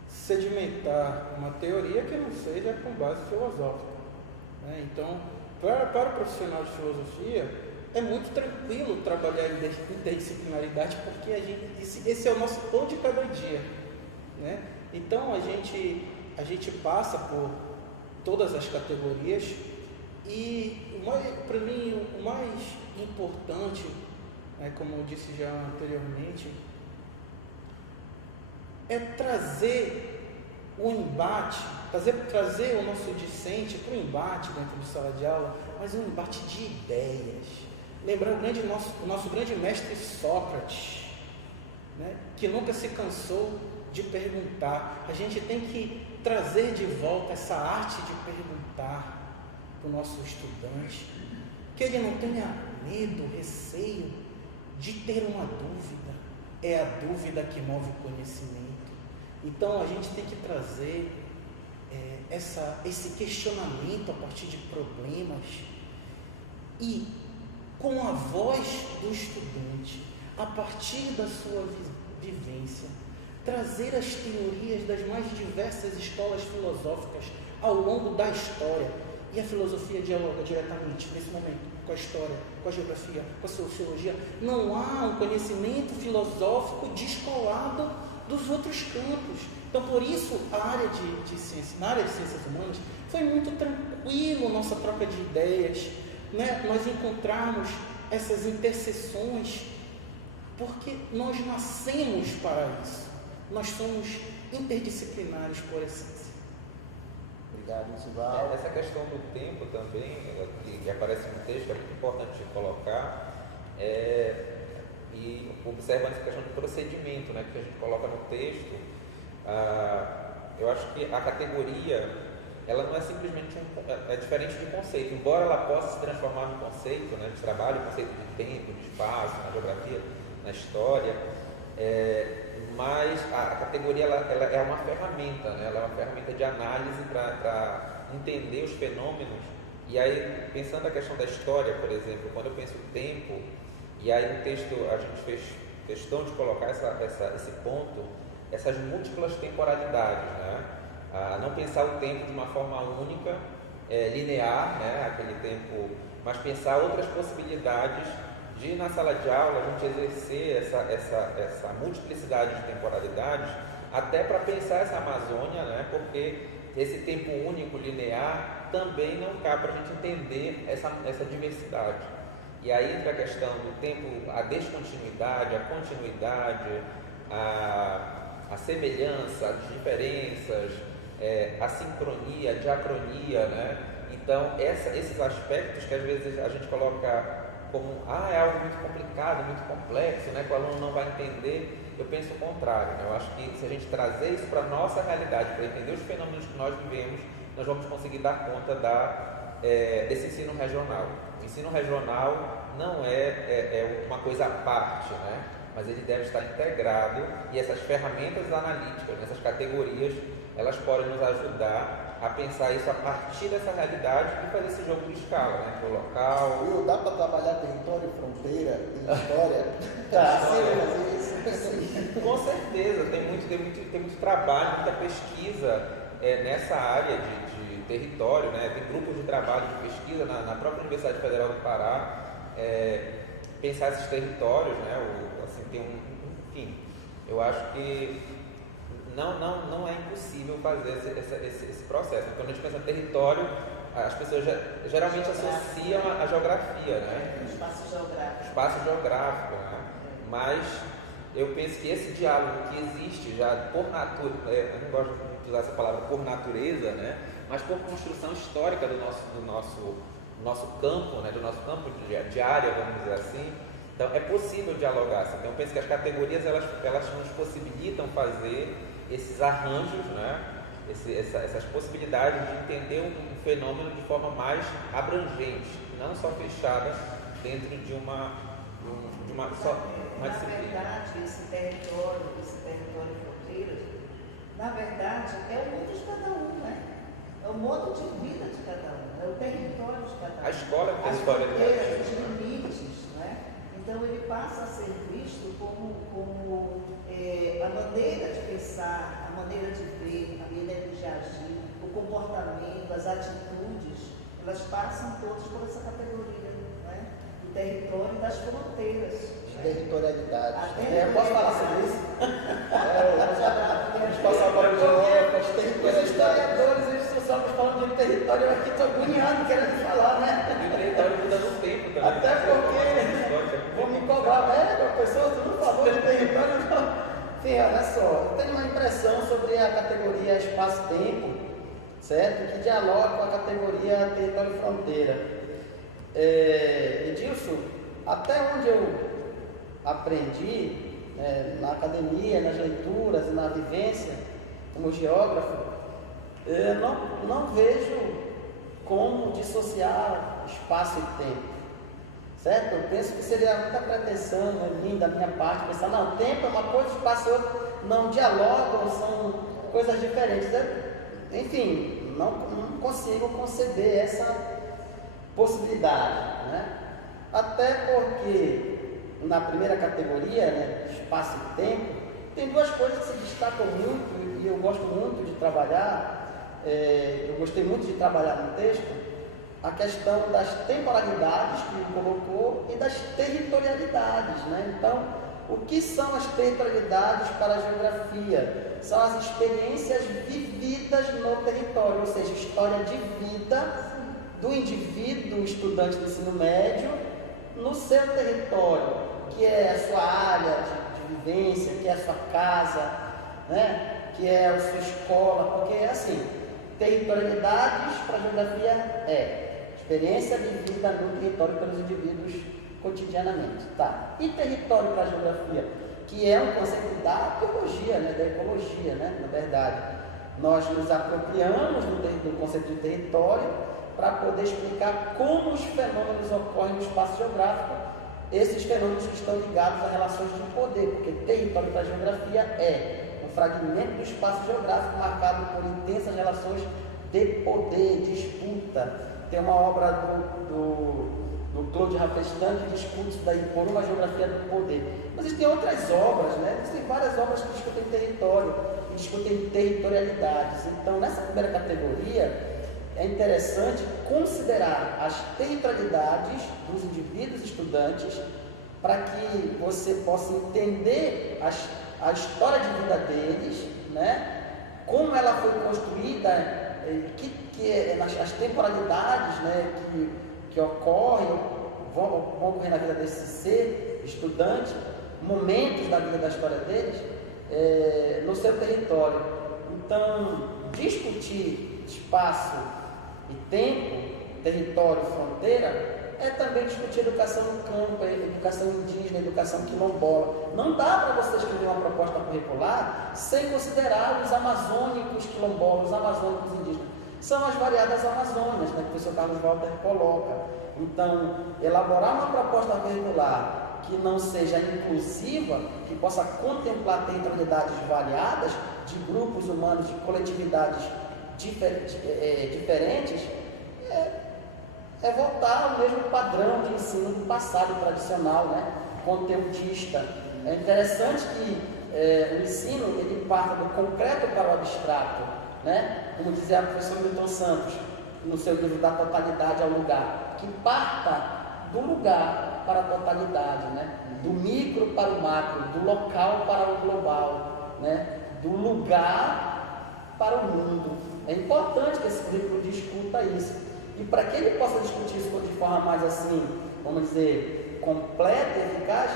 sedimentar uma teoria que não seja com base filosófica. Então, para o profissional de filosofia, é muito tranquilo trabalhar em interdisciplinaridade, porque esse é o nosso pão de cada dia, né? Então, a gente passa por todas as categorias e, para mim, o mais importante, como eu disse já anteriormente, é trazer o embate, trazer o nosso discente para o embate dentro de sala de aula, mas um embate de ideias. Lembrar o nosso grande mestre Sócrates, né, que nunca se cansou de perguntar. A gente tem que trazer de volta essa arte de perguntar para o nosso estudante, que ele não tenha medo, receio de ter uma dúvida. É a dúvida que move o conhecimento. Então a gente tem que trazer esse questionamento a partir de problemas e com a voz do estudante, a partir da sua vivência, trazer as teorias das mais diversas escolas filosóficas ao longo da história. E a filosofia dialoga diretamente, nesse momento, com a história, com a geografia, com a sociologia. Não há um conhecimento filosófico descolado dos outros campos. Então, por isso, na área de ciências humanas, foi muito tranquilo nossa troca de ideias, né? Nós encontrarmos essas interseções, porque nós nascemos para isso. Nós somos interdisciplinares por essência. Obrigado, Sival. Essa questão do tempo também, que aparece no texto, é muito importante de colocar, e observando essa questão de procedimento, né, que a gente coloca no texto. Eu acho que a categoria, ela não é simplesmente é diferente de conceito, embora ela possa se transformar num conceito, né, de trabalho, conceito de tempo, de espaço, na geografia, na história, mas a categoria ela é uma ferramenta, né, ela é uma ferramenta de análise para entender os fenômenos. E aí, pensando a questão da história, por exemplo, quando eu penso o tempo, e aí no texto a gente fez questão de colocar esse ponto, essas múltiplas temporalidades, né? Não pensar o tempo de uma forma única, linear, né? Aquele tempo, mas pensar outras possibilidades de, na sala de aula, a gente exercer essa multiplicidade de temporalidades, até para pensar essa Amazônia, né? Porque esse tempo único, linear, também não cabe para a gente entender essa diversidade. E aí entra a questão do tempo, a descontinuidade, a continuidade, a semelhança, as diferenças, a sincronia, a diacronia, né? Então, esses aspectos que às vezes a gente coloca como é algo muito complicado, muito complexo, né, que o aluno não vai entender, eu penso o contrário, né? Eu acho que se a gente trazer isso para a nossa realidade, para entender os fenômenos que nós vivemos, nós vamos conseguir dar conta desse ensino regional. O ensino regional não é uma coisa à parte, né? Mas ele deve estar integrado, e essas ferramentas analíticas, essas categorias, elas podem nos ajudar a pensar isso a partir dessa realidade e fazer esse jogo de escala, né? O local. Dá para trabalhar território, fronteira e história? Com certeza, tem muito trabalho, muita pesquisa nessa área de território, né? Tem grupos de trabalho de pesquisa na própria Universidade Federal do Pará, pensar esses territórios, né? Enfim, eu acho que não é impossível fazer esse processo. Quando a gente pensa em território, as pessoas geralmente associam a geografia, né? Espaço geográfico, né? Mas eu penso que esse diálogo que existe já por natureza, eu não gosto de usar essa palavra por natureza, né? Mas por construção histórica do nosso campo, né? Do nosso campo de área, vamos dizer assim. Então é possível dialogar. Então eu penso que as categorias elas nos possibilitam fazer esses arranjos, né? Essas possibilidades de entender um fenômeno de forma mais abrangente, não só fechada dentro de uma disciplina. Na verdade, esse território fronteira, na verdade, é o mundo de cada um, né? É o modo de vida de cada um, é o território de cada um. A escola é as território fronteiras, os limites, né? Então ele passa a ser visto como a maneira de pensar, a maneira de ver, a maneira de agir, o comportamento, as atitudes, elas passam todas por essa categoria, né? Do território e das fronteiras. Territorialidade. Eu posso falar sobre isso? Vamos passar para Os historiadores e os sociólogos falando de território, eu aqui estou agoniado querendo falar, né? E o território muda no tempo também. Até porque vou me cobrar, né? A pessoa não falou de território. Enfim, olha só, eu tenho uma impressão sobre a categoria espaço-tempo, certo? Que dialoga com a categoria território e fronteira. Edilson, até onde eu aprendi, na academia, nas leituras e na vivência como geógrafo, eu não vejo como dissociar espaço e tempo, certo? Eu penso que seria muita pretensão da minha parte pensar, não, tempo é uma coisa, espaço é outra, não dialogam, são coisas diferentes. Enfim, não consigo conceber essa possibilidade, né? Até porque na primeira categoria, né, espaço e tempo, tem duas coisas que se destacam muito e eu gosto muito de trabalhar, eu gostei muito de trabalhar no texto, a questão das temporalidades que ele colocou e das territorialidades, né? Então, o que são as territorialidades para a geografia? São as experiências vividas no território, ou seja, história de vida do indivíduo, estudante do ensino médio, no seu território, que é a sua área de vivência, que é a sua casa, né? Que é a sua escola, porque é assim, territorialidades para a geografia é experiência vivida no território pelos indivíduos cotidianamente, tá? E território para a geografia, que é um conceito da arqueologia, né? Da ecologia, né? Na verdade, nós nos apropriamos do conceito de território para poder explicar como os fenômenos ocorrem no espaço geográfico, esses fenômenos que estão ligados a relações de poder, porque território para a geografia é um fragmento do espaço geográfico marcado por intensas relações de poder, disputa. Tem uma obra do Claude Rapestan que discute isso daí, por uma geografia do poder. Mas existem outras obras, né? Existem várias obras que discutem território, que discutem territorialidades. Então, nessa primeira categoria, é interessante considerar as territorialidades dos indivíduos estudantes para que você possa entender a história de vida deles, né? Como ela foi construída, as temporalidades, né? que ocorrem, vão ocorrer na vida desse ser estudante, momentos da vida da história deles, no seu território. Então, discutir espaço e tempo, território, fronteira, é também discutir educação no campo, educação indígena, educação quilombola. Não dá para você escrever uma proposta curricular sem considerar os amazônicos quilombolas, os amazônicos indígenas. São as variadas Amazônias, né, que o professor Carlos Walter coloca. Então, elaborar uma proposta curricular que não seja inclusiva, que possa contemplar territorialidades variadas, de grupos humanos, de coletividades diferentes, é voltar ao mesmo padrão de ensino do passado tradicional, né, conteudista. É interessante que o ensino ele parta do concreto para o abstrato, né? Como dizia a professora Milton Santos no seu livro Da Totalidade ao Lugar, que parta do lugar para a totalidade, né? Do micro para o macro, do local para o global, né? Do lugar para o mundo. É importante que esse currículo discuta isso. E para que ele possa discutir isso de forma mais assim, vamos dizer, completa e eficaz,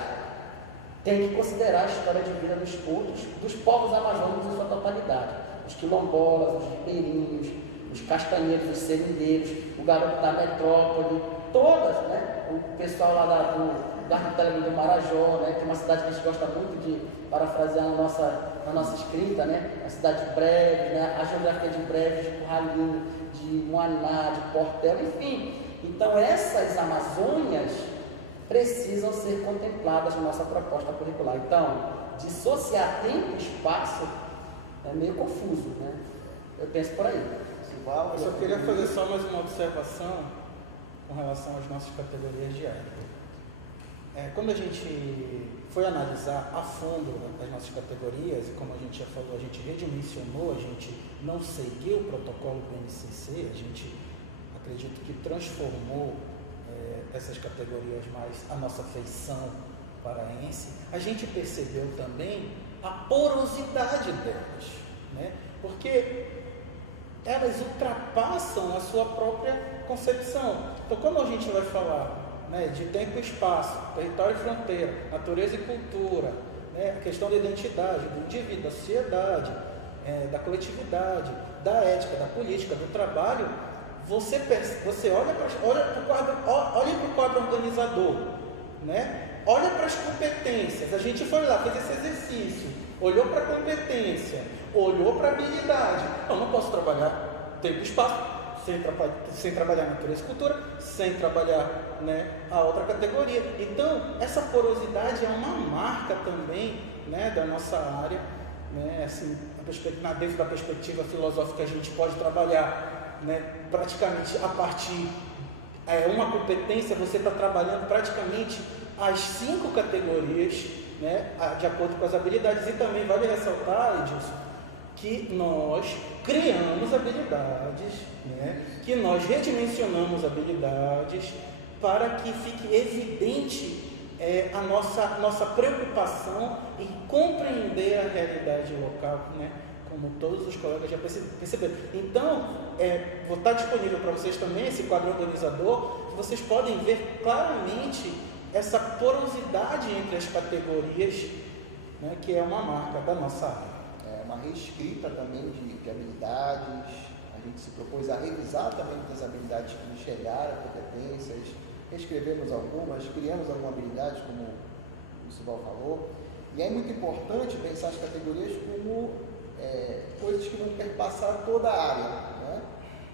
tem que considerar a história de vida dos povos amazônicos em sua totalidade. Os quilombolas, os ribeirinhos, os castanheiros, os serindeiros, o garoto da metrópole, todas, né? O pessoal lá do arquipélago do Marajó, né? Que é uma cidade que a gente gosta muito de parafrasear na nossa escrita, né? A cidade de Breves, né? A geografia de Breves, de Curralinho, de Moaná, de Portela, enfim. Então essas Amazônias precisam ser contempladas na nossa proposta curricular. Então, dissociar tempo e espaço é meio confuso, né? Eu penso por aí. Eu só queria fazer só mais uma observação com relação às nossas categorias de área. Quando a gente foi analisar a fundo as nossas categorias, e como a gente já falou, a gente redimensionou, a gente não seguiu o protocolo BNCC, a gente acredito que transformou essas categorias mais à nossa feição paraense, a gente percebeu também a porosidade delas, né? Porque elas ultrapassam a sua própria concepção. Então, quando a gente vai falar, né, de tempo e espaço, território e fronteira, natureza e cultura, né, a questão da identidade, do indivíduo, da sociedade, da coletividade, da ética, da política, do trabalho, você olha para o quadro organizador, né? Olha para as competências. A gente foi lá, fez esse exercício, olhou para a competência, olhou para a habilidade. Eu não posso trabalhar tempo e espaço sem trabalhar natureza e cultura, sem trabalhar, né, a outra categoria. Então, essa porosidade é uma marca também, né, da nossa área, né, assim, dentro da perspectiva filosófica a gente pode trabalhar, né, praticamente a partir uma competência, você está trabalhando praticamente as 5 categorias, né, de acordo com as habilidades. E também vale ressaltar, Edilson, que nós criamos habilidades, né, que nós redimensionamos habilidades para que fique evidente a nossa preocupação em compreender a realidade local, né, como todos os colegas já perceberam. Então, vou estar disponível para vocês também esse quadro organizador, que vocês podem ver claramente essa porosidade entre as categorias, né, que é uma marca da nossa área. É uma reescrita também de habilidades. A gente se propôs a revisar também as habilidades que nos chegaram, competências, reescrevemos algumas, criamos algumas habilidades, como o Sival falou. E é muito importante pensar as categorias como coisas que vão perpassar toda a área, né?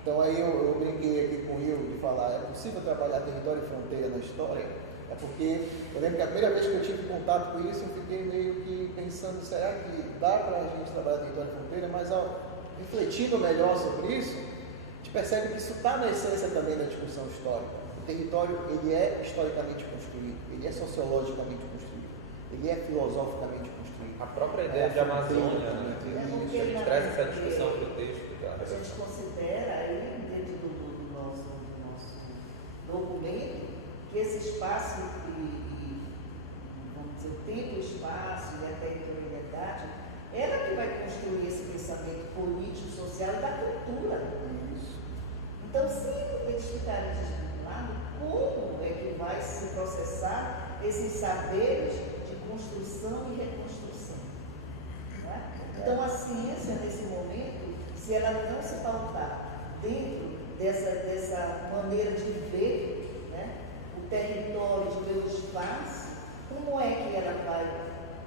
Então aí eu brinquei aqui com o Will de falar, é possível trabalhar território e fronteira na história? É porque eu lembro que a primeira vez que eu tive contato com isso, eu fiquei meio que pensando, será que dá para a gente trabalhar território e fronteira? Mas refletindo melhor sobre isso, a gente percebe que isso está na essência também da discussão histórica. O território, ele é historicamente construído, ele é sociologicamente construído, ele é filosoficamente construído. A própria ideia de Amazônia, né? A gente traz essa discussão para o texto. A gente considera aí, dentro do nosso documento, que esse espaço, vamos dizer, o tempo, o espaço e a territorialidade, ela que vai construir esse pensamento político, social e da cultura. Então, se eles ficarem desvinculados, como é que vai se processar esses saberes de construção e reconstrução? Não é? Então, a ciência, nesse momento, se ela não se pautar dentro dessa maneira de ver, né, o território, de ver o espaço, como é que ela vai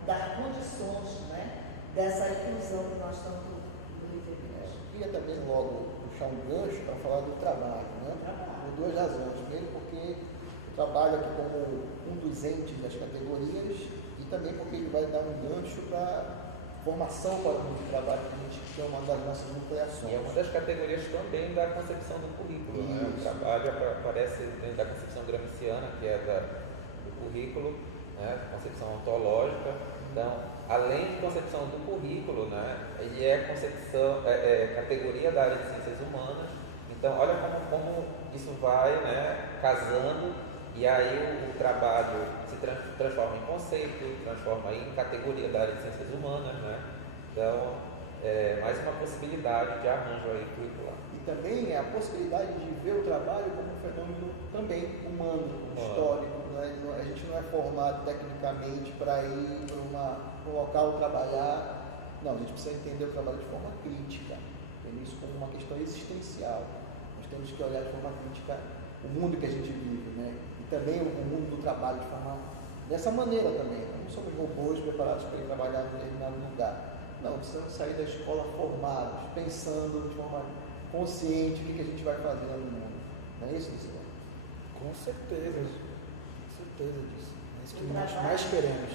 dar condições, né, dessa inclusão que nós estamos referindo? Eu queria também logo puxar um gancho para falar do trabalho, né? Por duas razões. Primeiro, porque eu trabalho aqui como um dos entes das categorias e também porque ele vai dar um gancho para formação para o mundo de trabalho, que a gente chama das nossas nucleações. E é uma das categorias também da concepção do currículo. Né? O trabalho aparece dentro da concepção gramsciana, que é do currículo, né? Concepção ontológica. Então, além de concepção do currículo, né? Ele é categoria da área de ciências humanas. Então, olha como isso vai, né, casando, e aí o trabalho se transforma em conceito, transforma em categoria da área de ciências humanas, né? Então, mais uma possibilidade de arranjo aí curricular. E também a possibilidade de ver o trabalho como um fenômeno também humano, histórico. A gente não é formado tecnicamente para ir para um local trabalhar. Não, a gente precisa entender o trabalho de forma crítica, entender isso como uma questão existencial. Nós temos que olhar de forma crítica o mundo que a gente vive, né? E também o mundo do trabalho de forma dessa maneira também. Não somos robôs preparados para ir trabalhar em determinado lugar. Não, precisamos sair da escola formados, pensando de forma consciente o que a gente vai fazer no mundo. Não é isso, Luciano? Com certeza disso. É isso que nós mais queremos.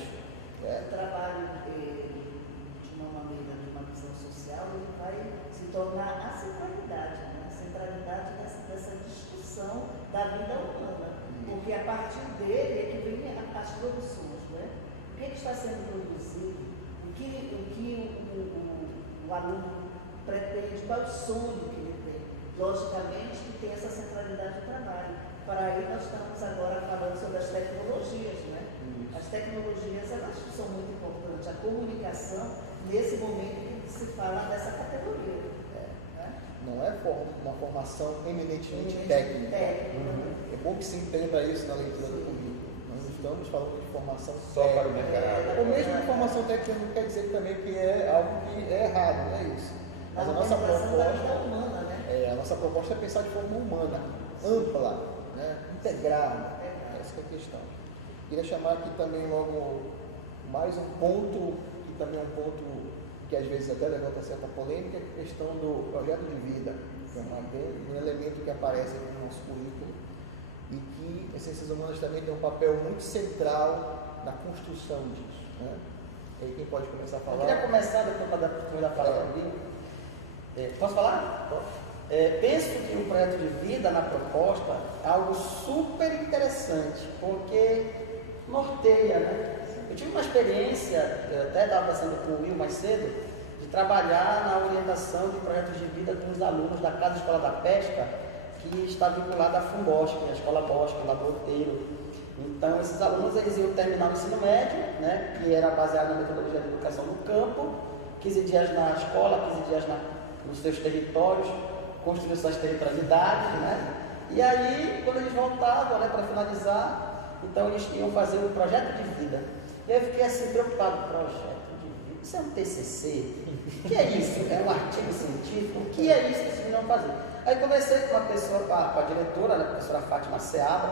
O trabalho, de uma maneira, de uma visão social, ele vai se tornar a centralidade, né? A centralidade dessa discussão da vida humana. Porque a partir dele é que vem as produções, né? O que está sendo produzido, o que o aluno pretende, qual é o sonho que ele tem. Logicamente que tem essa centralidade do trabalho. Para aí nós estamos agora falando sobre as tecnologias, né? As tecnologias, elas são muito importantes. A comunicação, nesse momento que se fala dessa categoria. Né? Não é uma formação eminentemente técnica. É bom que se entenda isso na leitura do currículo. Nós estamos falando de formação só técnica. para o mercado. Ou mesmo de formação técnica não quer dizer também que é algo que é errado, não é isso. Mas a nossa proposta humana, né? A nossa proposta é pensar de forma humana, ampla, né? Integrada. Essa que é a questão. Queria chamar aqui também logo mais um ponto, que também é um ponto que às vezes até levanta certa polêmica, é a questão do projeto de vida, que é um elemento que aparece aqui no nosso currículo e que as ciências humanas também tem um papel muito central na construção disso. Né? E aí quem pode começar a falar? Eu queria começar, depois para dar a oportunidade de falar comigo. Posso falar? Pode. Penso que o projeto de vida na proposta é algo super interessante, porque norteia, né? Eu tive uma experiência, eu até estava conversando com o Will mais cedo, de trabalhar na orientação de projetos de vida com os alunos da Casa Escola da Pesca, que está vinculada à FUNBOSC, a Escola Bosque, lá do Outeiro. Então, esses alunos eles iam terminar o ensino médio, né, que era baseado na metodologia de educação no campo, 15 dias na escola, 15 dias nos seus territórios, construir suas territorialidades, né? E aí, quando eles voltavam, né, para finalizar, então eles iam fazer um projeto de vida. E eu fiquei assim, preocupado, projeto de vida, isso é um TCC? O que é isso? É um artigo científico? O que é isso que eles vão fazer? Aí conversei com uma pessoa, com a diretora, a professora Fátima Seabra,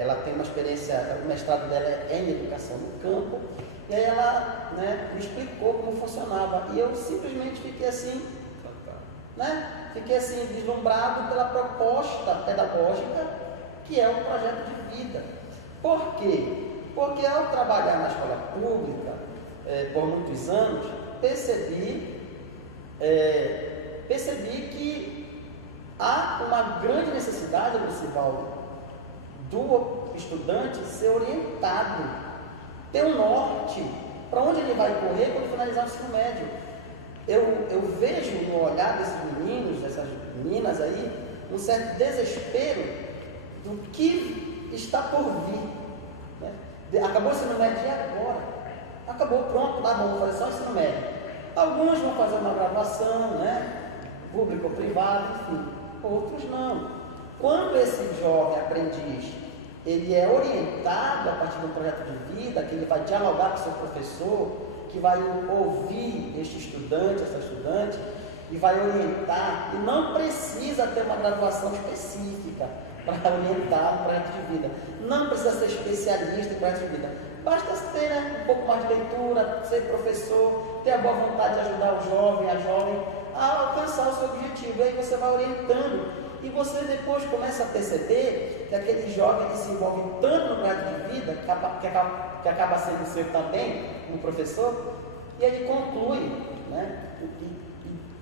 ela tem uma experiência, o mestrado dela é em educação no campo, e aí ela, né, me explicou como funcionava, e eu simplesmente fiquei assim, né, fiquei assim, deslumbrado pela proposta pedagógica que é o projeto de vida. Por quê? Porque ao trabalhar na escola pública, por muitos anos, percebi que há uma grande necessidade, Lucivaldo, do estudante ser orientado, ter um norte, para onde ele vai correr quando finalizar o ensino médio. Eu vejo no olhar desses meninos, dessas meninas aí, um certo desespero do que está por vir. Né? Acabou o ensino médio e agora? Acabou, pronto, tá bom, vou fazer só o ensino médio. Alguns vão fazer uma graduação, né? Público ou privado, enfim. Outros não. Quando esse jovem aprendiz, ele é orientado a partir de um projeto de vida, que ele vai dialogar com o seu professor, que vai ouvir este estudante, essa estudante, e vai orientar, e não precisa ter uma graduação específica para orientar um projeto de vida. Não precisa ser especialista em projeto de vida. Basta ter, né, um pouco mais de leitura, ser professor, ter a boa vontade de ajudar o jovem, a jovem, a alcançar o seu objetivo. E aí você vai orientando. E você depois começa a perceber que aquele jovem ele se envolve tanto no projeto de vida, que acaba sendo seu também, como professor, e ele conclui, né?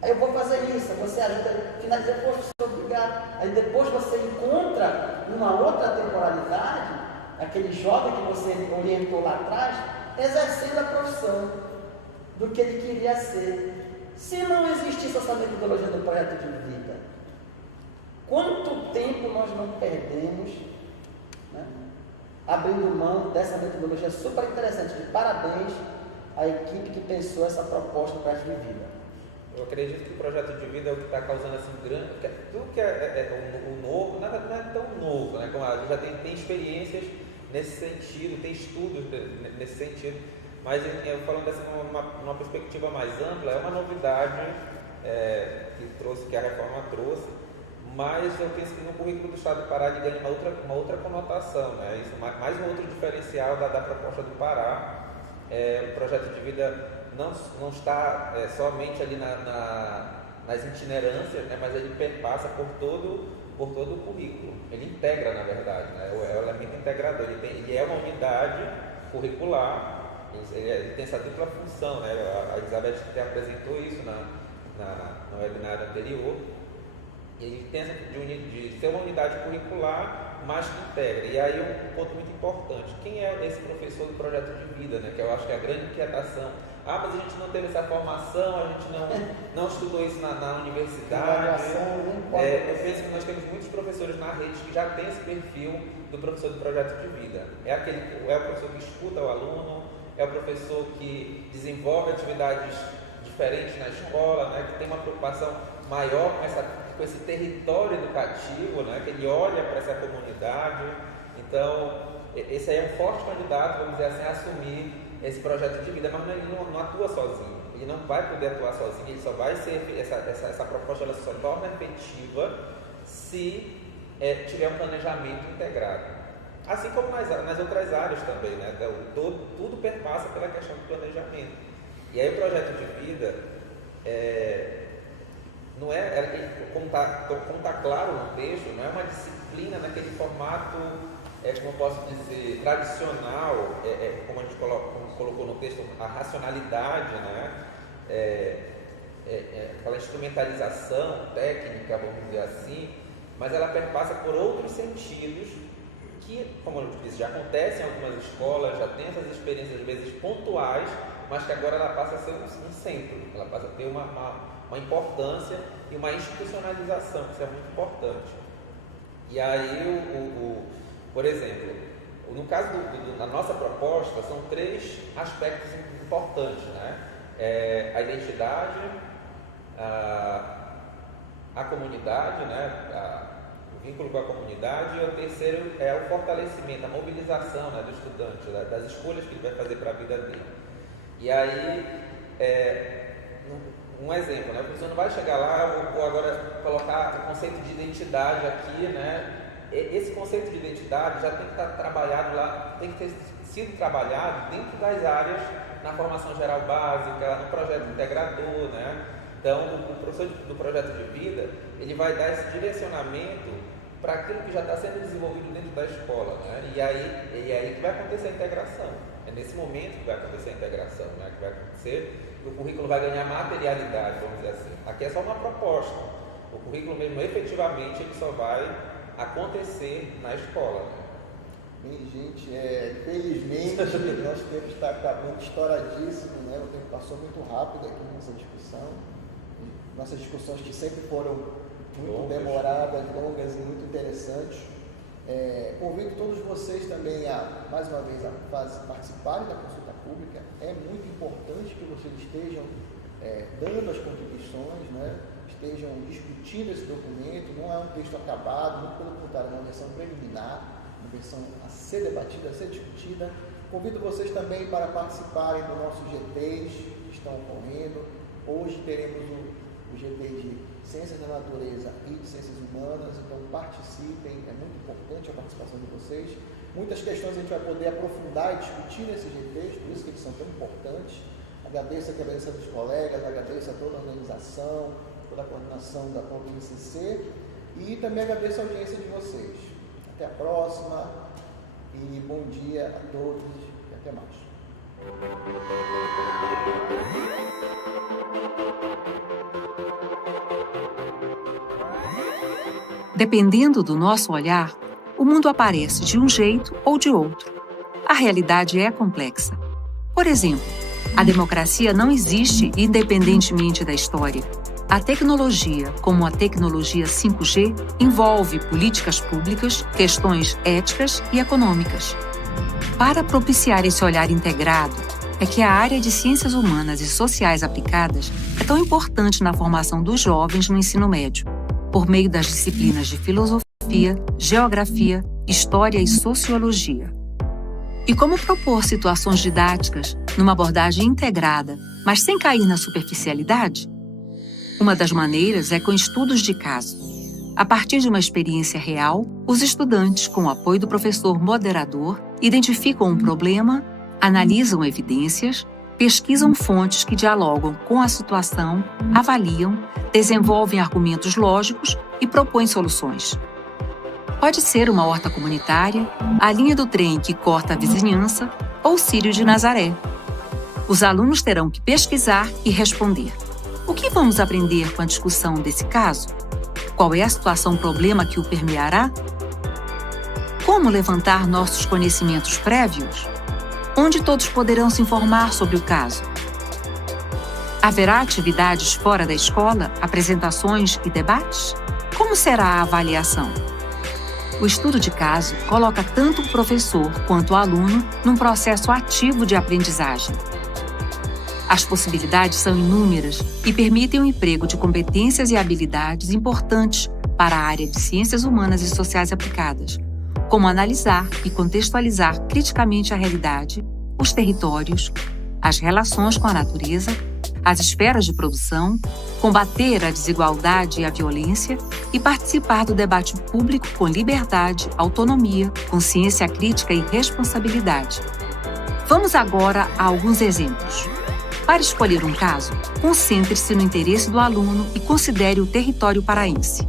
Aí eu vou fazer isso, você ajuda, finaliza, poxa, sou obrigado. Aí depois você encontra uma outra temporalidade, aquele jovem que você orientou lá atrás, exercendo a profissão do que ele queria ser. Se não existisse essa metodologia do projeto de vida, quanto tempo nós não perdemos, né, abrindo mão dessa metodologia super interessante? De parabéns à equipe que pensou essa proposta do projeto de vida. Eu acredito que o projeto de vida é o que está causando assim grande. Tudo que o novo, nada não é tão novo, né? Como já tem experiências nesse sentido, tem estudos nesse sentido, mas eu falando assim numa perspectiva mais ampla, é uma novidade que a reforma trouxe, mas eu penso que no currículo do Estado do Pará ele ganha uma outra conotação, né? Isso, mais um outro diferencial da proposta do Pará. O projeto de vida não está somente ali nas itinerâncias, né, mas ele perpassa por todo o currículo. Ele integra, na verdade, né, é o elemento integrador. Ele é uma unidade curricular, ele tem essa dupla função, né, a Elizabeth até apresentou isso no webinar anterior. Ele tem essa de ser uma unidade curricular, mas que integra. E aí um ponto muito importante, quem é esse professor do projeto de vida, né, que eu acho que é a grande inquietação. Mas a gente não teve essa formação, a gente não estudou isso na universidade. Eu penso que nós temos muitos professores na rede que já têm esse perfil do professor do projeto de vida. É o professor que escuta o aluno, é o professor que desenvolve atividades diferentes na escola, né, que tem uma preocupação maior com esse território educativo, né, que ele olha para essa comunidade. Então, esse aí é um forte candidato, vamos dizer assim, a assumir esse projeto de vida, mas ele não atua sozinho, ele não vai poder atuar sozinho, ele só vai ser, essa proposta ela só torna efetiva se tiver um planejamento integrado, assim como nas outras áreas também, né? Tudo perpassa pela questão do planejamento. E aí o projeto de vida não como está claro no texto, não é uma disciplina naquele formato, como eu posso dizer, tradicional, como a gente colocou no texto, a racionalidade, né? Aquela instrumentalização técnica, vamos dizer assim, mas ela perpassa por outros sentidos que, como eu disse, já acontecem em algumas escolas, já tem essas experiências às vezes pontuais, mas que agora ela passa a ser um centro, ela passa a ter uma importância e uma institucionalização, que isso é muito importante. E aí, por exemplo, no caso da nossa proposta, são 3 aspectos importantes, né? a identidade, a comunidade, né? O vínculo com a comunidade, e o terceiro é o fortalecimento, a mobilização, né, do estudante, das escolhas que ele vai fazer para a vida dele. E aí, um exemplo, né? A pessoa não vai chegar lá, vou agora colocar o conceito de identidade aqui, né? Esse conceito de identidade já tem que estar trabalhado lá, tem que ter sido trabalhado dentro das áreas, na formação geral básica, no projeto integrador, né? Então, o professor do projeto de vida, ele vai dar esse direcionamento para aquilo que já está sendo desenvolvido dentro da escola, né? E aí que vai acontecer a integração. É nesse momento que vai acontecer a integração, né? Que vai acontecer, o currículo vai ganhar materialidade, vamos dizer assim. Aqui é só uma proposta. O currículo mesmo, efetivamente, ele só vai acontecer na escola, né? Bem, gente, felizmente nosso tempo está acabando, estouradíssimo, né? O tempo passou muito rápido aqui nessa discussão. Nossas discussões que sempre foram muito demoradas, longas e muito interessantes. Convido todos vocês também mais uma vez, a participarem da consulta pública. É muito importante que vocês estejam dando as contribuições, né? Estejam discutindo esse documento. Não é um texto acabado, muito pelo contrário, é uma versão preliminar, uma versão a ser debatida, a ser discutida. Convido vocês também para participarem dos nossos GTs que estão ocorrendo. Hoje teremos o GT de Ciências da Natureza e de Ciências Humanas, então participem, é muito importante a participação de vocês. Muitas questões a gente vai poder aprofundar e discutir nesses GTs, por isso que eles são tão importantes. Agradeço a presença dos colegas, agradeço a toda a organização, toda a coordenação da própria ICC e também agradeço a audiência de vocês. Até a próxima e bom dia a todos e até mais. Dependendo do nosso olhar, o mundo aparece de um jeito ou de outro. A realidade é complexa. Por exemplo, a democracia não existe independentemente da história. A tecnologia, como a tecnologia 5G, envolve políticas públicas, questões éticas e econômicas. Para propiciar esse olhar integrado, é que a área de Ciências Humanas e Sociais Aplicadas é tão importante na formação dos jovens no ensino médio, por meio das disciplinas de Filosofia, Geografia, História e Sociologia. E como propor situações didáticas numa abordagem integrada, mas sem cair na superficialidade? Uma das maneiras é com estudos de caso. A partir de uma experiência real, os estudantes, com o apoio do professor moderador, identificam um problema, analisam evidências, pesquisam fontes que dialogam com a situação, avaliam, desenvolvem argumentos lógicos e propõem soluções. Pode ser uma horta comunitária, a linha do trem que corta a vizinhança ou Círio de Nazaré. Os alunos terão que pesquisar e responder. O que vamos aprender com a discussão desse caso? Qual é a situação-problema que o permeará? Como levantar nossos conhecimentos prévios? Onde todos poderão se informar sobre o caso? Haverá atividades fora da escola, apresentações e debates? Como será a avaliação? O estudo de caso coloca tanto o professor quanto o aluno num processo ativo de aprendizagem. As possibilidades são inúmeras e permitem o emprego de competências e habilidades importantes para a área de Ciências Humanas e Sociais Aplicadas, como analisar e contextualizar criticamente a realidade, os territórios, as relações com a natureza, as esferas de produção, combater a desigualdade e a violência e participar do debate público com liberdade, autonomia, consciência crítica e responsabilidade. Vamos agora a alguns exemplos. Para escolher um caso, concentre-se no interesse do aluno e considere o território paraense.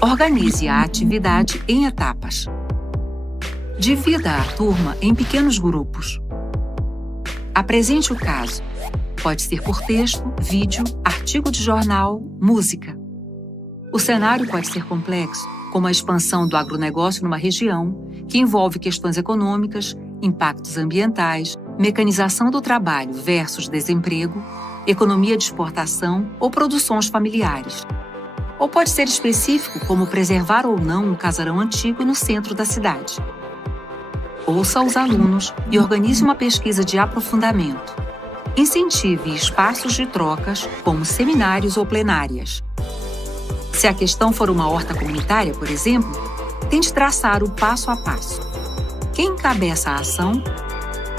Organize a atividade em etapas. Divida a turma em pequenos grupos. Apresente o caso. Pode ser por texto, vídeo, artigo de jornal, música. O cenário pode ser complexo, como a expansão do agronegócio numa região, que envolve questões econômicas, impactos ambientais, mecanização do trabalho versus desemprego, economia de exportação ou produções familiares. Ou pode ser específico, como preservar ou não um casarão antigo no centro da cidade. Ouça os alunos e organize uma pesquisa de aprofundamento. incentive espaços de trocas, como seminários ou plenárias. Se a questão for uma horta comunitária, por exemplo, tente traçar o passo a passo. Quem encabeça a ação?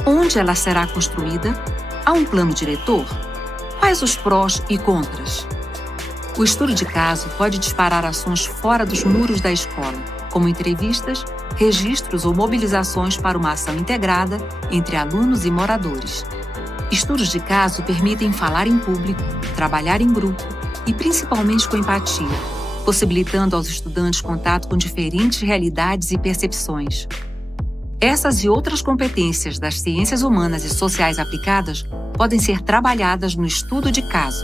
Onde ela será construída? Há um plano diretor? Quais os prós e contras? O estudo de caso pode disparar ações fora dos muros da escola, como entrevistas, registros ou mobilizações para uma ação integrada entre alunos e moradores. Estudos de caso permitem falar em público, trabalhar em grupo e principalmente com empatia, possibilitando aos estudantes contato com diferentes realidades e percepções. Essas e outras competências das ciências humanas e sociais aplicadas podem ser trabalhadas no estudo de caso.